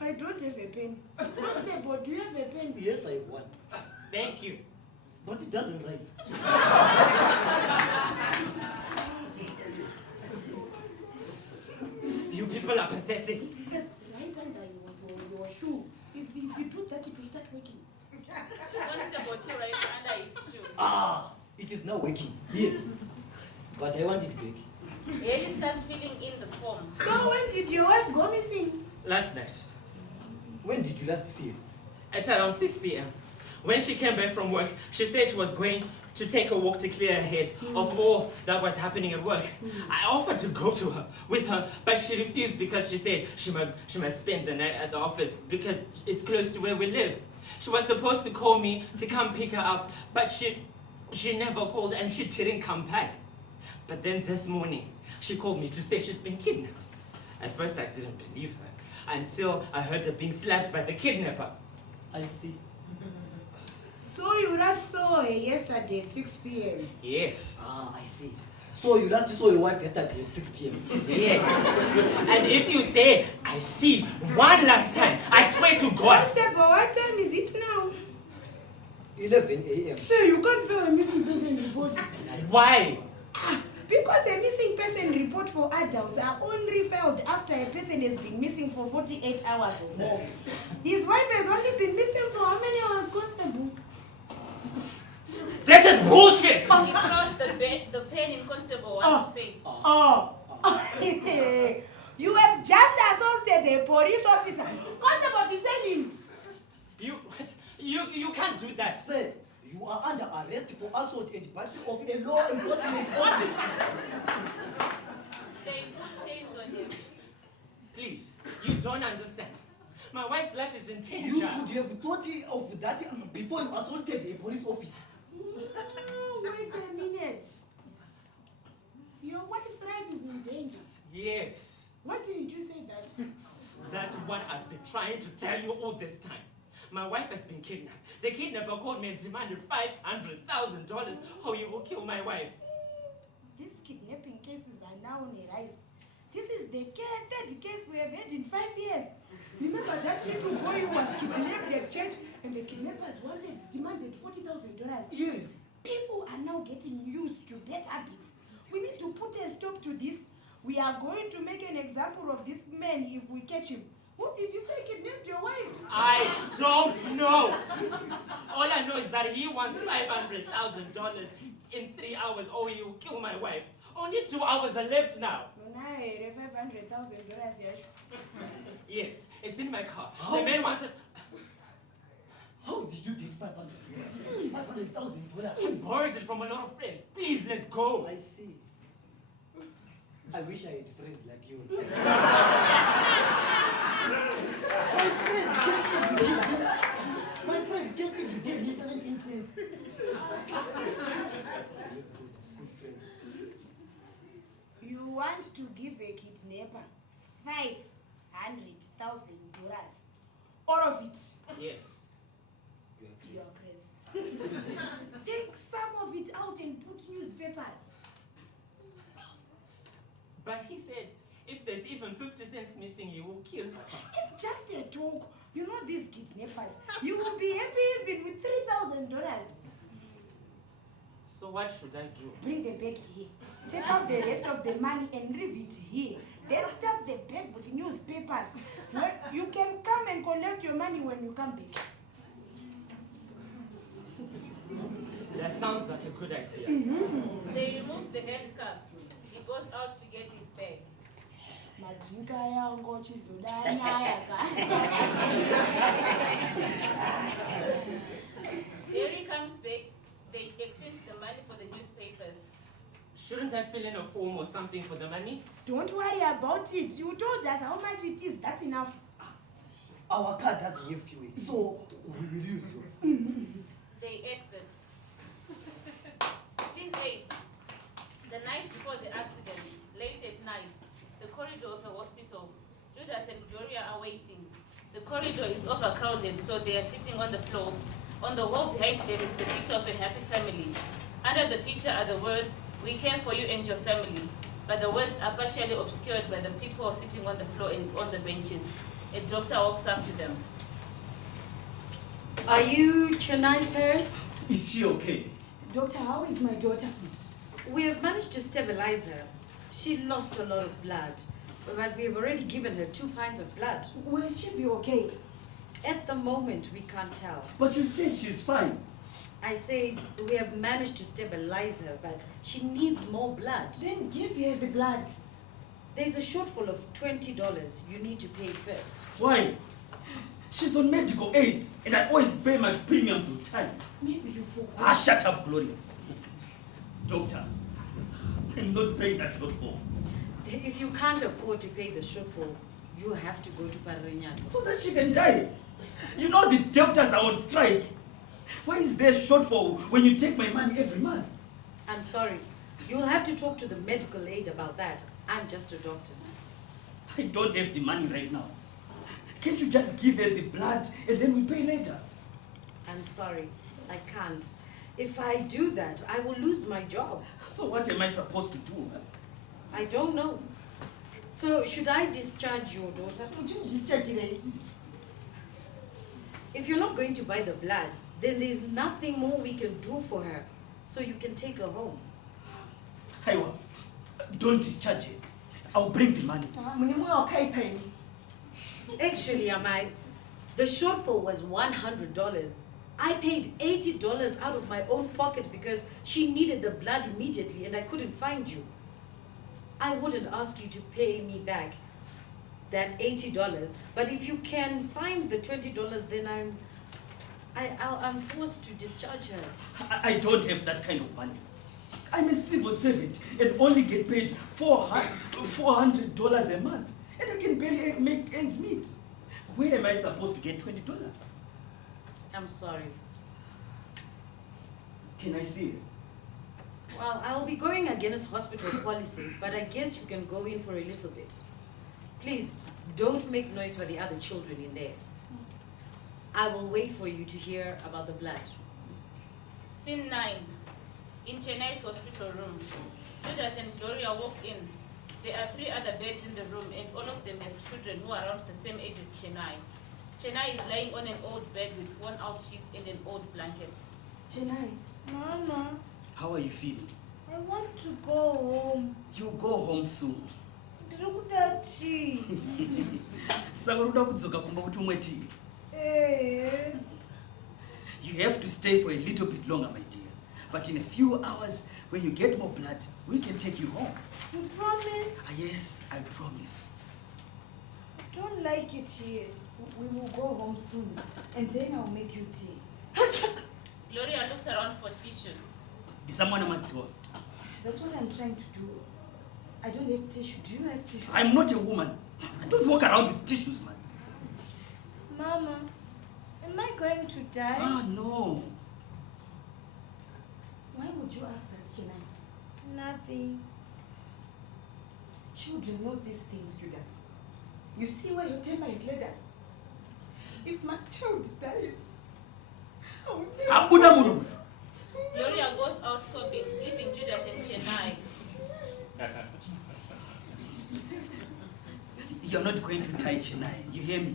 I don't have a pen. Constable, do you have a pen? Yes, I have one. Thank you. But it doesn't write. You people are pathetic. Right under your shoe. If you do that, it will start working. Constable to right under his shoe. Ah, it is now working. Here. But I want it back. Here he starts filling in the form. So when did your wife go missing? Last night, When did you last see her? at around 6 p.m., when she came back from work, she said she was going to take a walk to clear her head of all that was happening at work. I offered to go to her with her, but she refused because she said she must spend the night at the office because it's close to where we live. She was supposed to call me to come pick her up, but she never called and she didn't come back. But then this morning, she called me to say she's been kidnapped. At first, I didn't believe her until I heard her being slapped by the kidnapper. I see. So you last saw her yesterday at 6 p.m. Yes. Ah, I see. So you last saw your wife yesterday at 6 p.m. Yes. And if you say, I see, one last time, I swear to God. Constable, what time is it now? 11 a.m. So you can't file a missing person report. Why? Because a missing person report for adults are only filed after a person has been missing for 48 hours or more. His wife has only been missing for how many hours, Constable? This is bullshit! He crossed the pen in Constable One's face. Oh. You have just assaulted a police officer. Constable, to tell him. You can't do that. Sir, you are under arrest for assault and battery of a law enforcement officer. They put chains on him. Please, you don't understand. My wife's life is in danger. You should have thought of that before you assaulted a police officer. Wait a minute. Your wife's life is in danger. Yes. What did you say that? That's what I've been trying to tell you all this time. My wife has been kidnapped. The kidnapper called me and demanded $500,000 or he will kill my wife. These kidnapping cases are now on a rise. This is the third case we have had in 5 years. Remember that little boy who was kidnapped at church and the kidnappers demanded $40,000? Yes. People are now getting used to bad habits. We need to put a stop to this. We are going to make an example of this man if we catch him. What did you say kidnapped your wife? I don't know. All I know is that he wants $500,000 in 3 hours or he will kill my wife. Only 2 hours are left now. Munaere $500,000 yacho. Yes, it's in my car. How? The man wants us. How did you get $500,000? I borrowed it from a lot of friends. Please, let's go. I see. I wish I had friends like yours. My friends can't even give me 17 cents. You want to give a kidnapper $500,000. All of it. Yes. You're crazy. Take some of it out and put newspapers. But he said if there's even 50 cents missing, he will kill. It's just a joke. You know these kidnappers. You will be happy even with $3,000. So what should I do? Bring the bag here. Take out the rest of the money and leave it here. Then stuff the bag with newspapers. You can come and collect your money when you come back. That sounds like a good idea. They remove the handcuffs. He goes out to get his bag. Here he comes back. They exchange the money for the newspapers. Shouldn't I fill in a form or something for the money? Don't worry about it. You told us how much it is. That's enough. Our car doesn't have fuel, so we will use yours. They exit. Scene 8. The night before the accident, late at night, the corridor of the hospital. Judas and Gloria are waiting. The corridor is overcrowded, so they are sitting on the floor. On the wall behind them is the picture of a happy family. Under the picture are the words, "We care for you and your family." But the words are partially obscured by the people sitting on the floor and on the benches. A doctor walks up to them. Are you Chennai's parents? Is she okay? Doctor, how is my daughter? We have managed to stabilize her. She lost a lot of blood, but we have already given her 2 pints of blood. Will she be okay? At the moment, we can't tell. But you said she's fine. I say we have managed to stabilize her, but she needs more blood. Then give her the blood. There's a shortfall of $20. You need to pay it first. Why? She's on medical aid, and I always pay my premiums on time. Maybe you forgot. Ah, shut up, Gloria. Doctor, I'm not paying that shortfall. If you can't afford to pay the shortfall, you have to go to Pararinyato. So that she can die. You know the doctors are on strike. Why is there shortfall when you take my money every month? I'm sorry. You'll have to talk to the medical aid about that. I'm just a doctor. I don't have the money right now. Can't you just give her the blood and then we pay later? I'm sorry. I can't. If I do that, I will lose my job. So what am I supposed to do? I don't know. So should I discharge your daughter? Would you discharge her? If you're not going to buy the blood, then there's nothing more we can do for her. So you can take her home. Haiwa, don't discharge her. I'll bring the money. Actually, Amai, the shortfall was $100. I paid $80 out of my own pocket because she needed the blood immediately and I couldn't find you. I wouldn't ask you to pay me back that $80, but if you can find the $20, then I'm forced to discharge her. I don't have that kind of money. I'm a civil servant and only get paid $400 a month. And I can barely make ends meet. Where am I supposed to get $20? I'm sorry. Can I see it? Well, I'll be going against hospital policy, but I guess you can go in for a little bit. Please, don't make noise for the other children in there. I will wait for you to hear about the blood. Scene 9. In Chennai's hospital room, Judas and Gloria walk in. There are 3 other beds in the room and all of them have children who are around the same age as Chennai. Chennai is lying on an old bed with worn-out sheets and an old blanket. Chennai. Mama, How are you feeling? I want to go home. You go home soon. Ndiri Saka unoda kudzoka kumba kuti umwe tii. Eh. You have to stay for a little bit longer, my dear. But in a few hours, When you get more blood, we can take you home. You promise? Ah, yes, I promise. I don't like it here. We will go home soon, and then I'll make you tea. Gloria looks around for tissues. That's what I'm trying to do. I don't have tissue. Do you have tissue? I'm not a woman. I don't walk around with tissues, man. Mama, am I going to die? Ah, no. Why would you ask that, Chenai? Nothing. Children know these things, Judas. You see why your temper has led us? If my child dies, I will never... Gloria goes out sobbing, leaving Judas and Chennai. You're not going to die, Chennai. You hear me?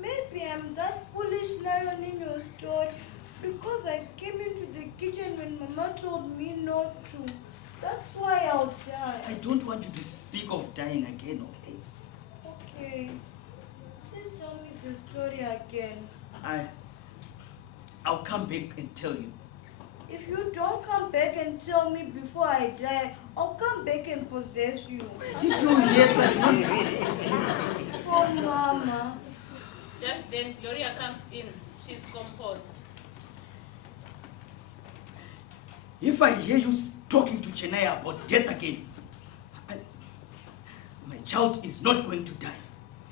Maybe I'm that foolish lion in your story because I came into the kitchen when Mama told me not to. That's why I'll die. I don't want you to speak of dying again, okay? Okay. Please tell me the story again. I'll come back and tell you. If you don't come back and tell me before I die, I'll come back and possess you. Did you hear such nonsense? Oh, Mama. Just then, Gloria comes in. She's composed. If I hear you talking to Chennai about death again, my child is not going to die.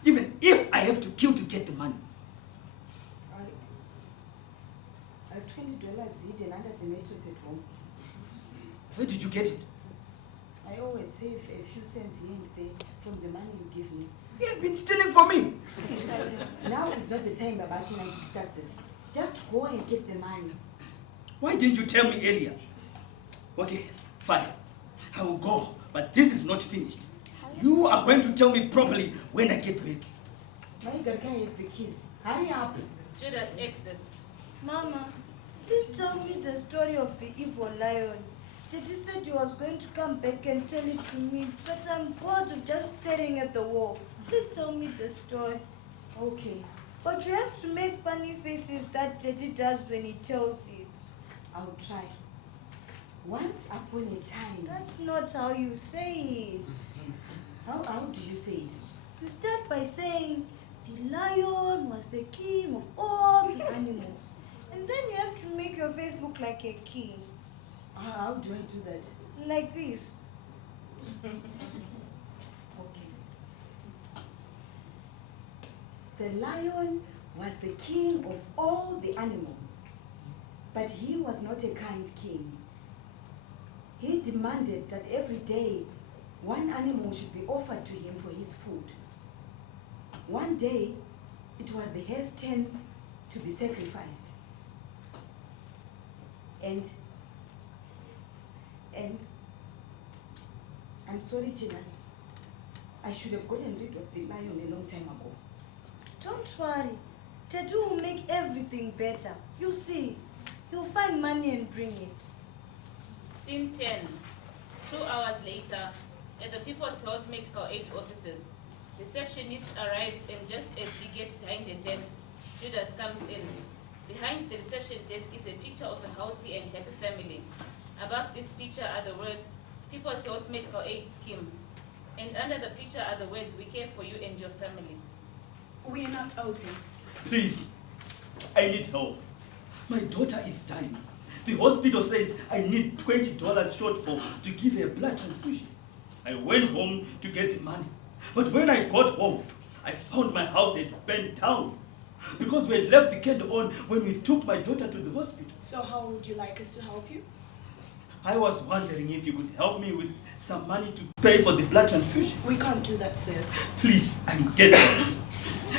Even if I have to kill to get the money. I have $20 hidden under the mattress at home. Where did you get it? I always save a few cents here and there from the money you give me. You have been stealing from me. Now is not the time, Babati, to discuss this. Just go and get the money. Why didn't you tell me earlier? Okay, fine. I will go, but this is not finished. You are going to tell me properly when I get back. My guy has the keys. Hurry up. Judas exits. Mama, please tell me the story of the evil lion. Daddy said he was going to come back and tell it to me, but I'm bored of just staring at the wall. Please tell me the story. Okay. But you have to make funny faces that Daddy does when he tells it. I'll try. Once upon a time. That's not how you say it. How do you say it? You start by saying, the lion was the king of all the animals. And then you have to make your face look like a king. How do I do that? Like this. Okay. The lion was the king of all the animals, but he was not a kind king. He demanded that every day one animal should be offered to him for his food. One day, it was the hare's turn to be sacrificed. And I'm sorry, Gina. I should have gotten rid of the lion a long time ago. Don't worry. Tadu will make everything better. You see, he'll find money and bring it. Scene 10. 2 hours later, at the People's Health Medical Aid offices, receptionist arrives and just as she gets behind a desk, Judas comes in. Behind the reception desk is a picture of a healthy and happy family. Above this picture are the words, People's Health Medical Aid Scheme. And under the picture are the words, we care for you and your family. We are not open. Please, I need help. My daughter is dying. The hospital says I need $20 shortfall to give her blood transfusion. I went home to get the money. But when I got home, I found my house had burned down because we had left the candle on when we took my daughter to the hospital. So how would you like us to help you? I was wondering if you could help me with some money to pay for the blood transfusion. We can't do that, sir. Please, I'm desperate.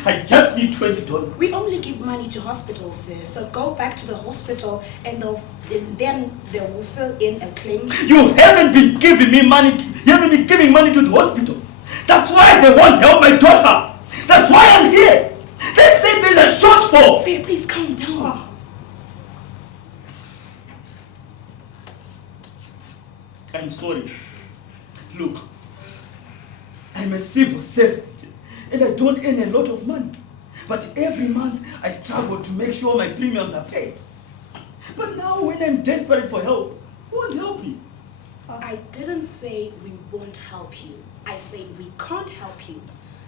I just need $20. We only give money to hospitals, sir. So go back to the hospital and then they will fill in a claim. You haven't been giving me money. You haven't been giving money to the hospital. That's why they won't help my daughter. That's why I'm here. They say there's a shortfall. Sir, please calm down. I'm sorry. Look, I'm a civil servant and I don't earn a lot of money. But every month I struggle to make sure my premiums are paid. But now when I'm desperate for help, you won't help me. I didn't say we won't help you. I said we can't help you.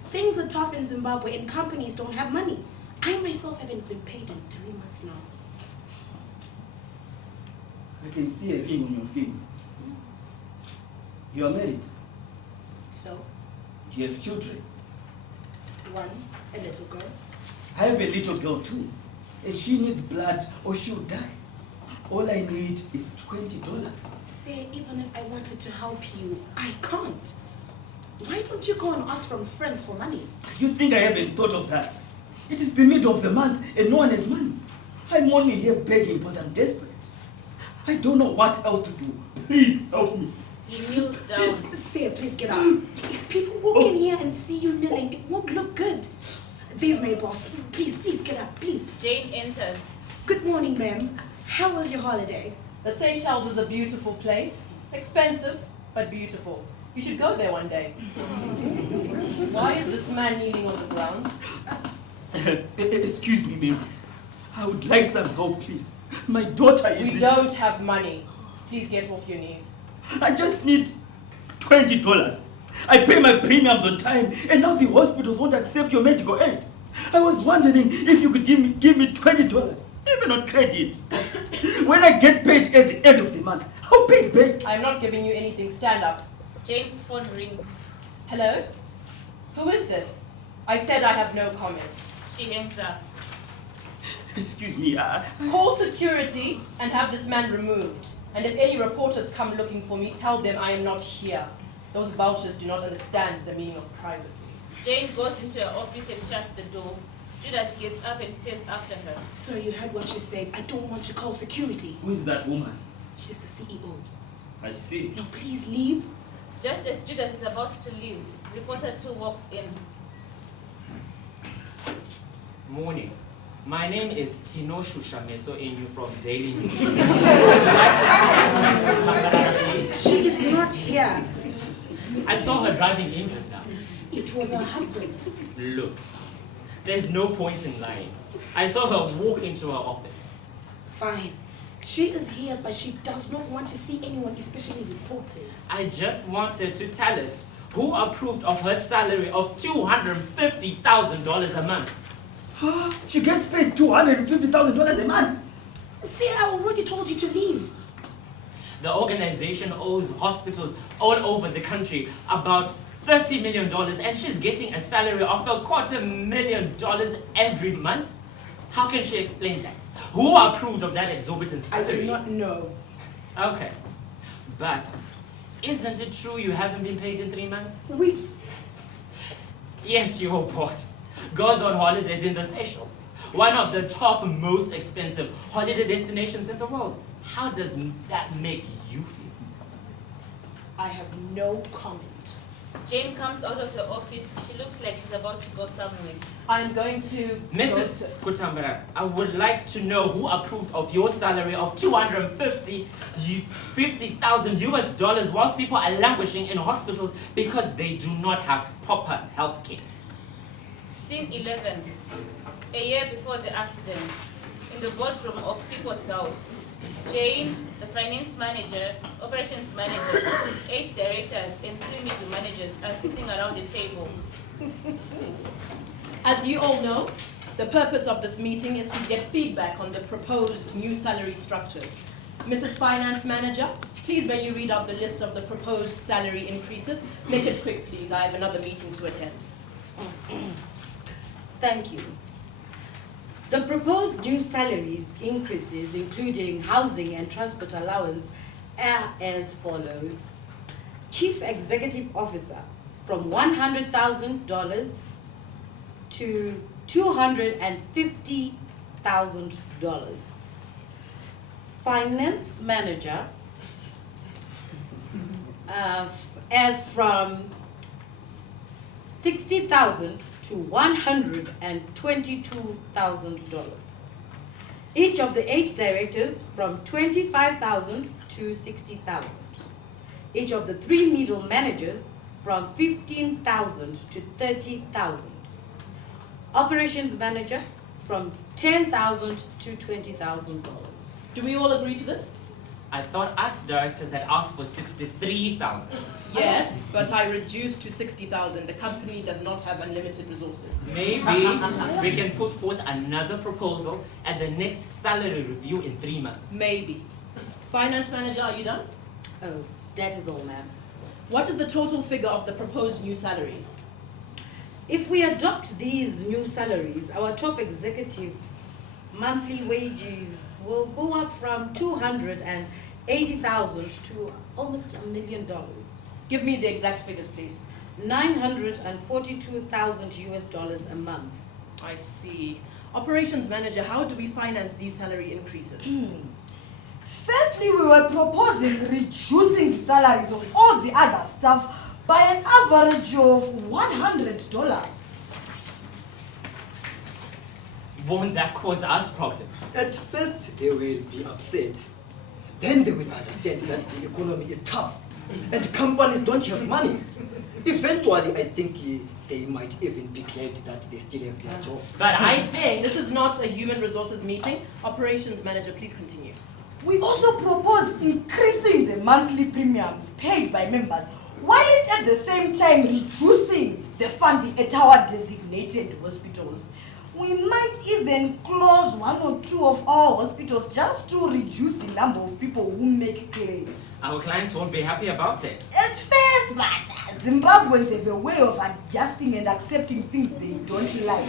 Things are tough in Zimbabwe and companies don't have money. I myself haven't been paid in 3 months now. I can see a ring on your finger. You are married. So, Do you have children? one, a little girl. I have a little girl too, and she needs blood or she'll die. All I need is $20. Say, even if I wanted to help you, I can't. Why don't you go and ask from friends for money? You think I haven't thought of that? It is the middle of the month and no one has money. I'm only here begging because I'm desperate. I don't know what else to do. Please help me. He kneels down. Say, please get up. If people walk in here and see you kneeling, it won't look good. There's my boss. Please get up, please. Jane enters. Good morning, ma'am. How was your holiday? The Seychelles is a beautiful place. Expensive, but beautiful. You should go there one day. Why is this man kneeling on the ground? Excuse me, ma'am. I would like some help, please. My daughter is... We don't have money. Please get off your knees. I just need $20. I pay my premiums on time, and now the hospitals won't accept your medical aid. I was wondering if you could give me $20, even on credit. When I get paid at the end of the month, I'll pay back. I'm not giving you anything. Stand up. Jane's phone rings. Hello? Who is this? I said I have no comment. She hangs up. Excuse me, Call security and have this man removed. And if any reporters come looking for me, tell them I am not here. Those vultures do not understand the meaning of privacy. Jane goes into her office and shuts the door. Judas gets up and stares after her. So you heard what she said. I don't want to call security. Who is that woman? She's the CEO. I see. No, please leave. Just as Judas is about to leave, reporter 2 walks in. Morning. My name is Tinoshu Shameso Enyu from Daily News. I would like to speak to Mrs. Tambarara, please. She is not here. I saw her driving in just now. It was her husband. Look, there's no point in lying. I saw her walk into her office. Fine. She is here, but she does not want to see anyone, especially reporters. I just wanted to tell us who approved of her salary of $250,000 a month. She gets paid $250,000 a month. See, I already told you to leave. The organization owes hospitals all over the country about $30 million, and she's getting a salary of $250,000 every month. How can she explain that? Who approved of that exorbitant salary? I do not know. Okay, but isn't it true you haven't been paid in 3 months? We... Yet your boss goes on holidays in the Seychelles, one of the top most expensive holiday destinations in the world. How does that make you feel? I have no comment. Jane comes out of the office. She looks like she's about to go somewhere. I'm going to... Mrs. Kutambara, I would like to know who approved of your salary of $250,000 US whilst people are languishing in hospitals because they do not have proper health care. Scene 11. A year before the accident, in the boardroom of People's Health, Jane, the finance manager, operations manager, 8 directors, and 3 middle managers are sitting around the table. As you all know, the purpose of this meeting is to get feedback on the proposed new salary structures. Mrs. Finance Manager, please may you read out the list of the proposed salary increases. Make it quick, please. I have another meeting to attend. Thank you. The proposed new salaries increases, including housing and transport allowance, are as follows. Chief Executive Officer, from $100,000 to $250,000. Finance Manager, as from $60,000 to $122,000. Each of the 8 directors from $25,000 to $60,000. Each of the 3 middle managers from $15,000 to $30,000. Operations manager from $10,000 to $20,000. Do we all agree to this? I thought us directors had asked for 63,000. Yes, but I reduced to 60,000. The company does not have unlimited resources. Maybe we can put forth another proposal at the next salary review in 3 months. Maybe. Finance manager, are you done? Oh, that is all, ma'am. What is the total figure of the proposed new salaries? If we adopt these new salaries, our top executive monthly wages will go up from 280,000 to almost $1 million. Give me the exact figures, please. 942,000 US dollars a month. I see. Operations manager, how do we finance these salary increases? Firstly, we were proposing reducing the salaries of all the other staff by an average of $100. Won't that cause us problems? At first, they will be upset. Then they will understand that the economy is tough and companies don't have money. Eventually, I think they might even be glad that they still have their jobs. But I think This is not a human resources meeting. Operations manager, please continue. We also propose increasing the monthly premiums paid by members, whilst at the same time reducing the funding at our designated hospitals. We might even close 1 or 2 of our hospitals just to reduce the number of people who make claims. our clients won't be happy about it. At first, but Zimbabweans have a way of adjusting and accepting things they don't like.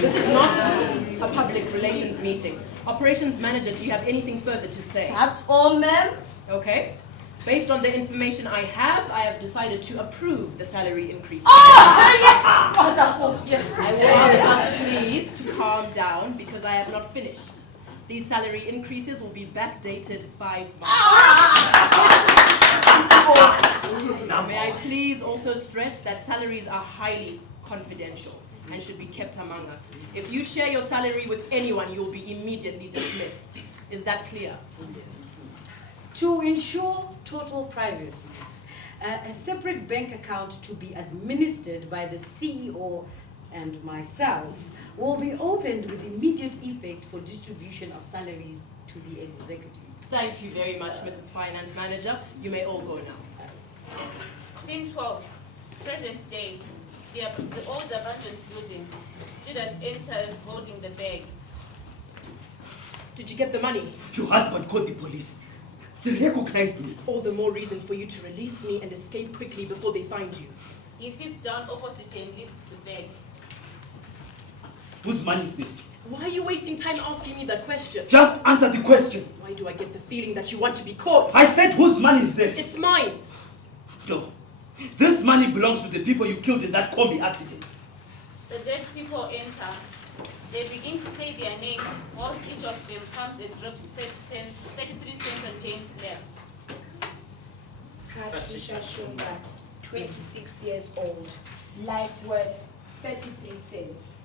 This is not a public relations meeting. Operations manager, do you have anything further to say? That's all, ma'am. Okay. Based on the information I have decided to approve the salary increase. Oh, yes! Wonderful, yes. I will ask us please to calm down because I have not finished. These salary increases will be backdated 5 months. May I please also stress that salaries are highly confidential and should be kept among us. If you share your salary with anyone, you will be immediately dismissed. Is that clear? Yes. To ensure total privacy, a separate bank account to be administered by the CEO and myself will be opened with immediate effect for distribution of salaries to the executive. Thank you very much, Mrs. Finance Manager. You may all go now. Scene 12, present day. The old abandoned building. Judas enters holding the bag. Did you get the money? Your husband called the police. They recognized me. All the more reason for you to release me and escape quickly before they find you. He sits down opposite and lifts the bag. Whose money is this? Why are you wasting time asking me that question? Just answer the question. Why do I get the feeling that you want to be caught? I said, whose money is this? It's mine. No. This money belongs to the people you killed in that combi accident. The dead people enter. They begin to say their names, whilst each of them comes and drops 33 cents on Jane's lap. Patricia Shumba, 26 years old. Life worth 33 cents.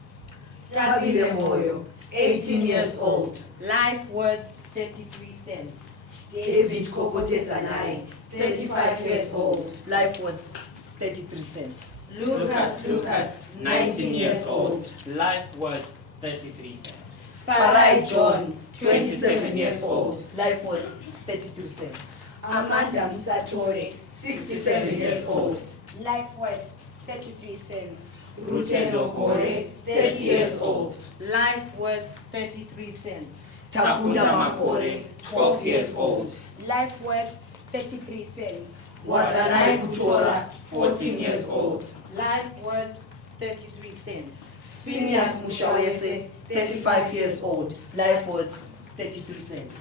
Stabile Moyo, 18 years old. Life worth 33 cents. David Kokotetanai, 35 years old. Life worth 33 cents. Lucas, 19 years old. Life worth 33 cents. Farai John, 27 years old. Life worth 33 cents. Amanda Msatore, 67 years old. life worth 33 cents. Rutendo Kore, 30 years old. Life worth 33 cents. Takunda Makore, 12 years old. Life worth 33 cents. Wazanai Kutora, 14 years old. Life worth 33 cents. Phineas Mushawese, 35 years old. Life worth 33 cents.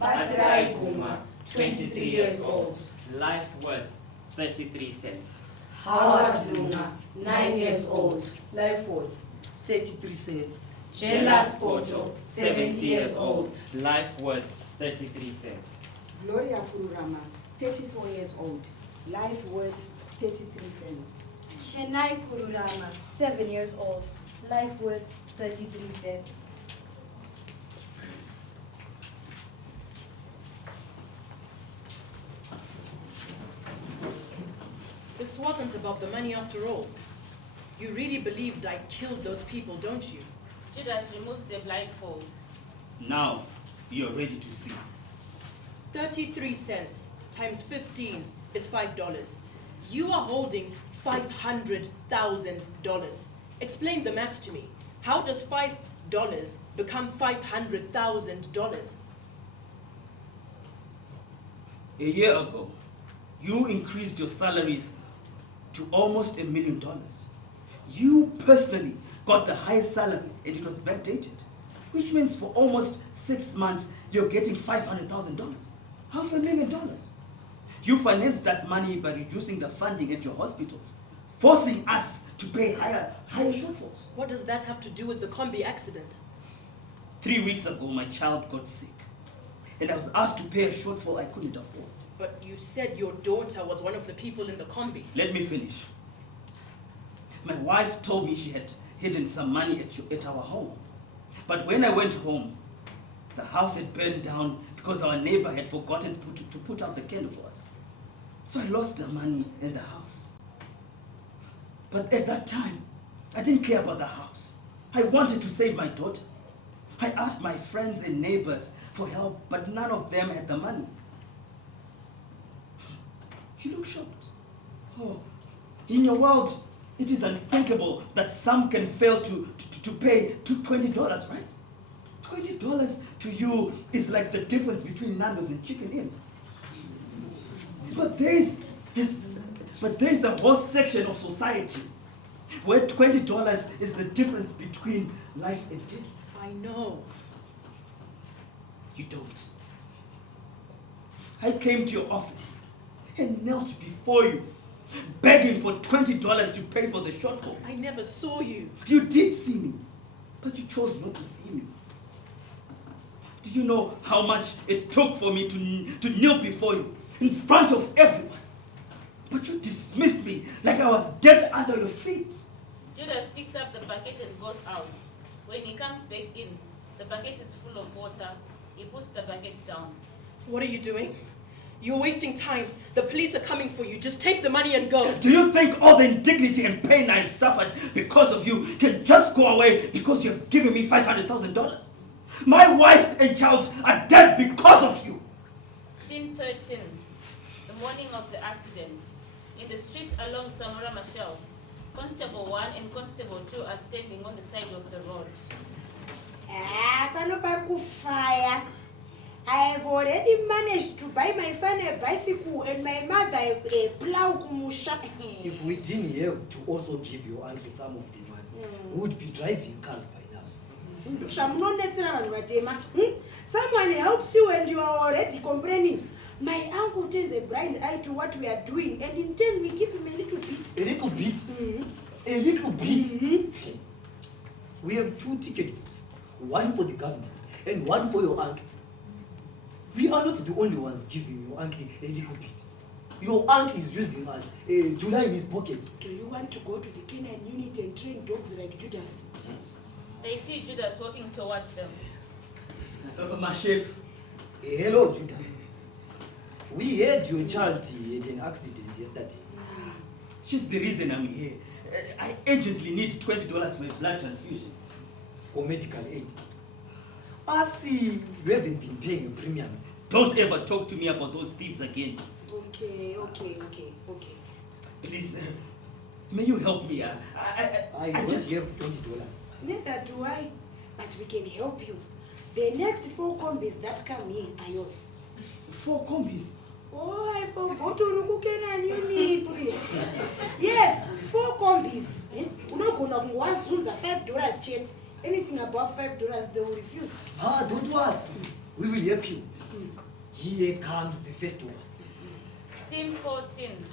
Batsirai Guma, 23 years old. Life worth 33 cents. Howard Luna, 9 years old. Life worth 33 cents. Jelas Poto, 70 years old. Life worth 33 cents. Gloria Kururama, 34 years old. Life worth 33 cents. Chennai Kururama, 7 years old. Life worth 33 cents. This wasn't about the money after all. You really believed I killed those people, don't you? Judas removes the blindfold. Now, you're ready to see. 33 cents times 15 is $5. You are holding $500,000. Explain the maths to me. How does $5 become $500,000? A year ago, you increased your salaries to almost $1 million. You personally got the highest salary and it was backdated, which means for almost 6 months, you're getting $500,000, $500,000. You financed that money by reducing the funding at your hospitals, forcing us to pay higher shortfalls. What does that have to do with the combi accident? 3 weeks ago, my child got sick, and I was asked to pay a shortfall I couldn't afford. But you said your daughter was one of the people in the combi. Let me finish. My wife told me she had hidden some money at our home. But when I went home, the house had burned down because our neighbor had forgotten to put out the candle for us. So I lost the money and the house. But at that time, I didn't care about the house. I wanted to save my daughter. I asked my friends and neighbors for help, but none of them had the money. You look shocked. Oh, in your world, it is unthinkable that some can fail to pay $20, right? $20 to you is like the difference between Nando's and Chicken Inn. But there's a whole section of society where $20 is the difference between life and death. I know. You don't. I came to your office and knelt before you, begging for $20 to pay for the shortfall. I never saw you. You did see me, but you chose not to see me. Do you know how much it took for me to kneel before you, in front of everyone? But you dismissed me like I was dead under your feet. Judas picks up the bucket and goes out. When he comes back in, the bucket is full of water. He puts the bucket down. What are you doing? You're wasting time. The police are coming for you. Just take the money and go. Do you think all the indignity and pain I've suffered because of you can just go away because you've given me $500,000? My wife and child are dead because of you. Scene 13. The morning of the accident. In the street along Samora Machel, Constable 1 and Constable 2 are standing on the side of the road. Fire. I have already managed to buy my son a bicycle and my mother a plow kumusha. If we didn't have to also give your uncle some of the money, we would be driving cars by now. Someone helps you and you are already complaining. My uncle turns a blind eye to what we are doing, and in turn we give him a little bit. A little bit? A little bit? We have 2 ticket books, one for the government and one for your uncle. We are not the only ones giving your uncle a little bit. Your uncle is using us July in his pocket. Do you want to go to the canine unit and train dogs like Judas? They see Judas walking towards them. My chef. Hello, Judas. We heard your child had an accident yesterday. She's the reason I'm here. I urgently need $20 for a blood transfusion. Or medical aid. I see you haven't been paying your premiums. Don't ever talk to me about those thieves again. Okay. Please, may you help me? I just have $20. Neither do I, but we can help you. The next 4 combis that come in are yours. 4 combis? Oh, I forgot to look at a unit. Yes, 4 combis. You're not going to $5 chat. Anything above $5, they will refuse. Don't worry. We will help you. Here comes the first one. Scene 14.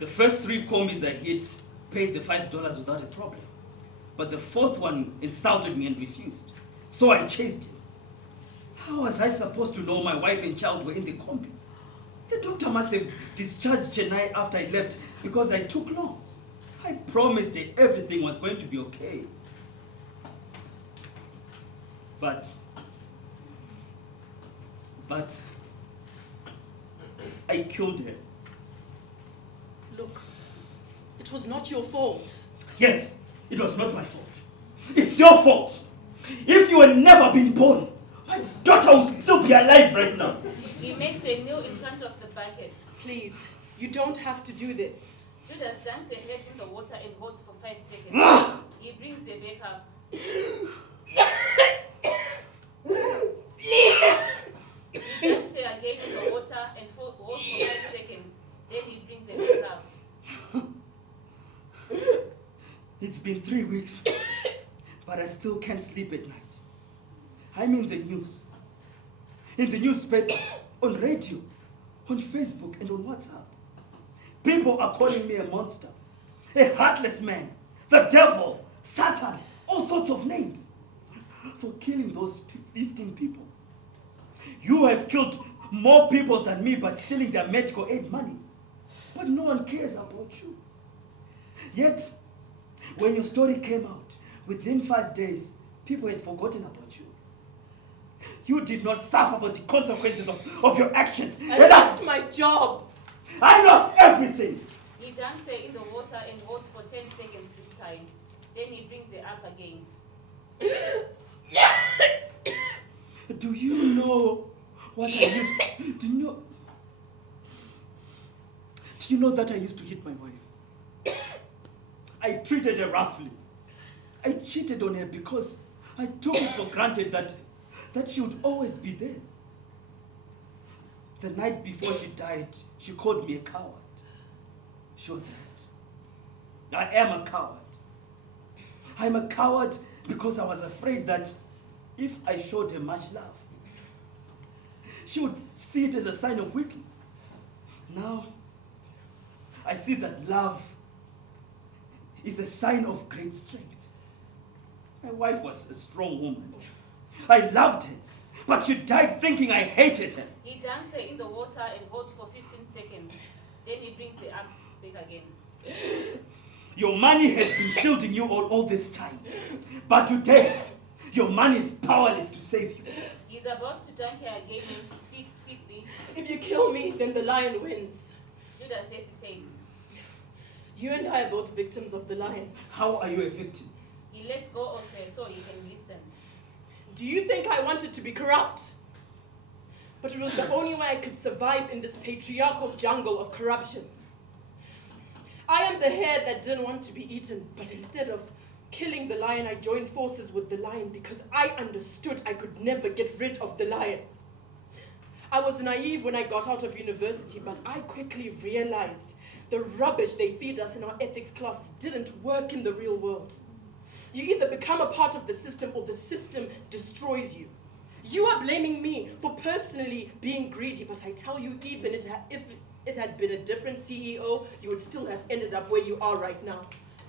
The first 3 combis I hit paid the $5 without a problem. But the 4th one insulted me and refused. So I chased him. How was I supposed to know my wife and child were in the combi? The doctor must have discharged Chennai after I left because I took long. I promised her everything was going to be okay. But I killed her. Look, it was not your fault. Yes, it was not my fault. If It's your fault. If you had never been born, my daughter would still be alive right now. He makes a kneel in front of the buckets. Please, you don't have to do this. Judas dunks a head in the water and holds for 5 seconds. He brings the back up. He dunks her again in the water and holds for 5 seconds. Then he brings the back up. It's been 3 weeks, but I still can't sleep at night. I'm in the news, in the newspapers, on radio, on Facebook, and on WhatsApp. People are calling me a monster, a heartless man, the devil, Satan, all sorts of names, for killing those 15 people. You have killed more people than me by stealing their medical aid money, but no one cares about you. Yet, when your story came out, within 5 days, people had forgotten about you. You did not suffer for the consequences of your actions. I lost my job. I lost everything. He dunks her in the water and holds for 10 seconds this time. Then he brings her up again. Do you know what I used to... Do you know that I used to hit my wife? I treated her roughly. I cheated on her because I took it for granted that she would always be there. The night before she died, she called me a coward. She was right. I am a coward. I'm a coward because I was afraid that if I showed her much love, she would see it as a sign of weakness. Now, I see that love is a sign of great strength. My wife was a strong woman. I loved her, but she died thinking I hated her. He dunks her in the water and holds for 15 seconds. Then he brings her up back again. Your money has been shielding you all this time. But today, your money is powerless to save you. He's about to dunk her again when she speaks quickly. If you kill me, then the lion wins. Judas hesitates. You and I are both victims of the lion. How are you a victim? He lets go of her so he can listen. Do you think I wanted to be corrupt? But it was the only way I could survive in this patriarchal jungle of corruption. I am the hare that didn't want to be eaten, but instead of killing the lion, I joined forces with the lion because I understood I could never get rid of the lion. I was naive when I got out of university, but I quickly realized the rubbish they feed us in our ethics class didn't work in the real world. You either become a part of the system or the system destroys you. You are blaming me for personally being greedy, but I tell you, even if it had been a different CEO, you would still have ended up where you are right now.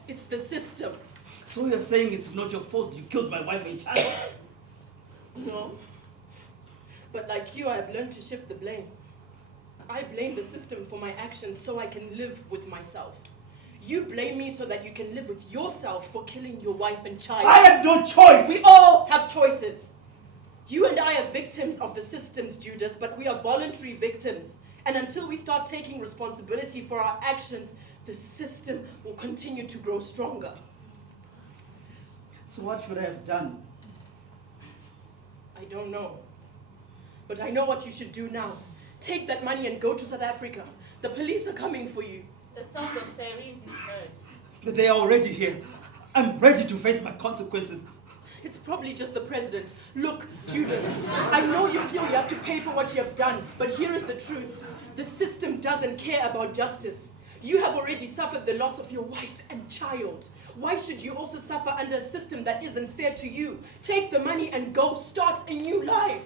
It's the system. So you're saying it's not your fault you killed my wife and child? No. But like you, I've learned to shift the blame. I blame the system for my actions so I can live with myself. You blame me so that you can live with yourself for killing your wife and child. I had no choice! We all have choices. You and I are victims of the systems, Judas, but we are voluntary victims. And until we start taking responsibility for our actions, the system will continue to grow stronger. So what should I have done? I don't know. But I know what you should do now. Take that money and go to South Africa. The police are coming for you. The sound of sirens is heard. They are already here. I'm ready to face my consequences. It's probably just the president. Look, Judas, I know you feel you have to pay for what you have done, but here is the truth. The system doesn't care about justice. You have already suffered the loss of your wife and child. Why should you also suffer under a system that isn't fair to you? Take the money and go start a new life.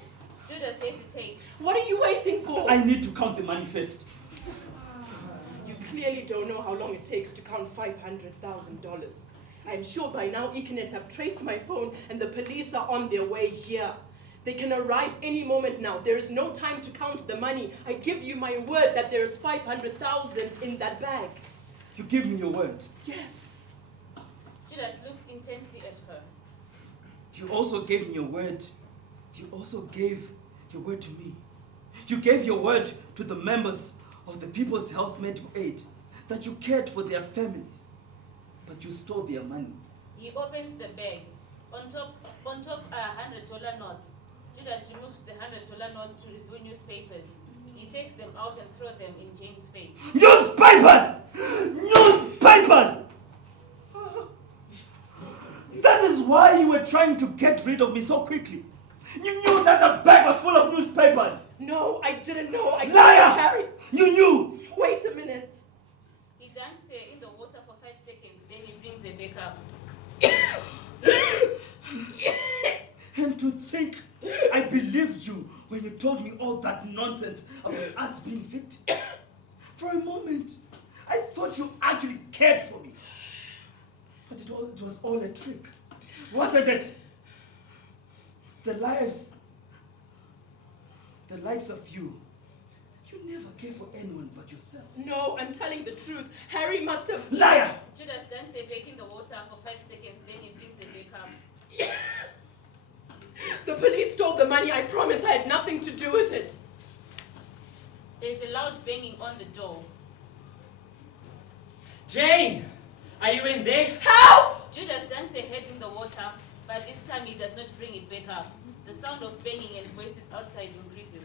Judas hesitates. What are you waiting for? I need to count the money first. You clearly don't know how long it takes to count $500,000. I'm sure by now Econet have traced my phone and the police are on their way here. They can arrive any moment now. There is no time to count the money. I give you my word that there is $500,000 in that bag. You give me your word? Yes. Judas looks intently at her. You also gave me your word. You also gave your word to me. You gave your word to the members of the People's Health Medical Aid that you cared for their families, but you stole their money. He opens the bag. On top are $100 notes. Judas removes the $100 notes to review newspapers. He takes them out and throws them in Jane's face. Newspapers! Newspapers! That is why you were trying to get rid of me so quickly. You knew that the bag was full of newspapers. No, I didn't know. I Liar! didn't carry. You knew. Wait a minute. He dunks her in the water for 5 seconds, then he brings her back up. And to think I believed you when you told me all that nonsense about us being victims. For a moment, I thought you actually cared for me. But it was all a trick, wasn't it? The likes of you never care for anyone but yourself. No, I'm telling the truth. Harry must have... Liar! Judas dunks her back in the water for 5 seconds, then he brings her back up. The police stole the money. I promise I had nothing to do with it. There's a loud banging on the door. Jane! Are you in there? Help! Judas dunks her head in the water, but this time he does not bring it back up. The sound of banging and voices outside increases.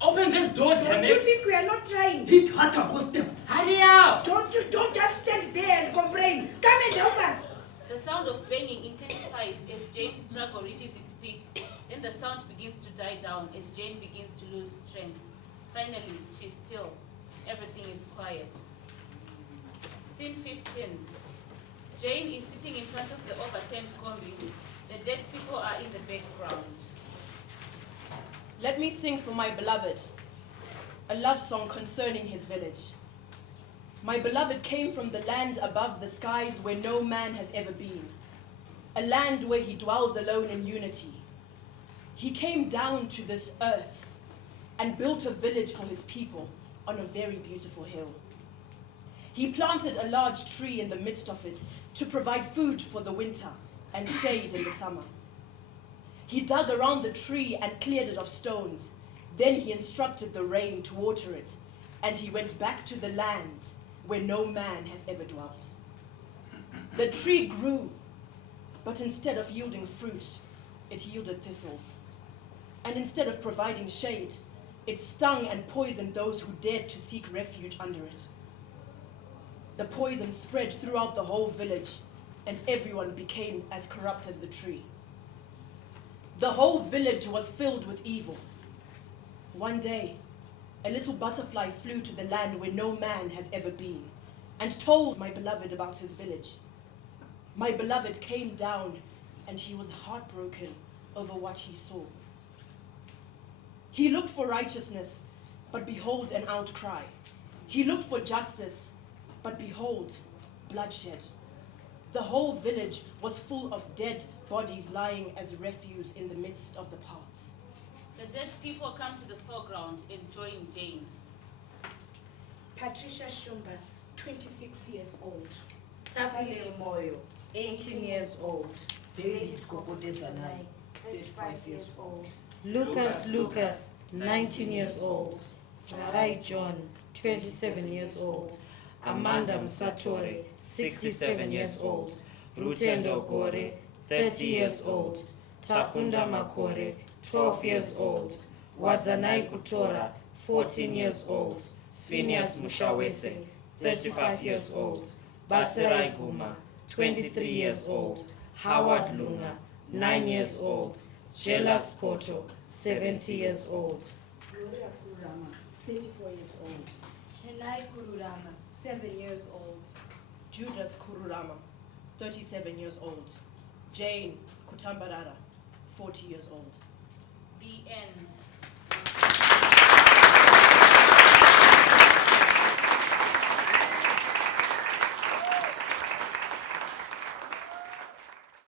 Open this door, damn Don't you it! think we are not trying? Hit harder, go step. Hurry up! Don't just stand there and complain. Come and help us. The sound of banging intensifies as Jane's struggle reaches its peak. Then the sound begins to die down as Jane begins to lose strength. Finally, she's still. Everything is quiet. Scene 15. Jane is sitting in front of the overturned combi. The dead people are in the background. Let me sing for my beloved, a love song concerning his village. My beloved came from the land above the skies where no man has ever been, a land where he dwells alone in unity. He came down to this earth and built a village for his people on a very beautiful hill. He planted a large tree in the midst of it to provide food for the winter and shade in the summer. He dug around the tree and cleared it of stones. Then he instructed the rain to water it, and he went back to the land where no man has ever dwelt. The tree grew, but instead of yielding fruit, it yielded thistles. And instead of providing shade, it stung and poisoned those who dared to seek refuge under it. The poison spread throughout the whole village, and everyone became as corrupt as the tree. The whole village was filled with evil. One day, a little butterfly flew to the land where no man has ever been, and told my beloved about his village. My beloved came down, and he was heartbroken over what he saw. He looked for righteousness, but behold, an outcry. He looked for justice, but behold, bloodshed. The whole village was full of dead bodies lying as refuse in the midst of the paths. The dead people come to the foreground and join Jane. Patricia Shumba, 26 years old. Stanley Moyo, 18 years old. David Kokotezanai, 35 years old. Lucas, 19 years old. Jarai John, 27 years old. Amanda Msatore, 67 years old. Rutendo Gore, 30 years old. Takunda Makore, 12 years old. Wadzanai Kutora, 14 years old. Phineas Mushawese, 35 years old. Batserai Guma, 23 years old. Howard Luna, 9 years old. Jelas Poto, 70 years old. Gloria Kurama, 34 years old. Chenai Kururama, 7 years old. Judas Kururama, 37 years old. Jane Kutambarara, 40 years old. The end.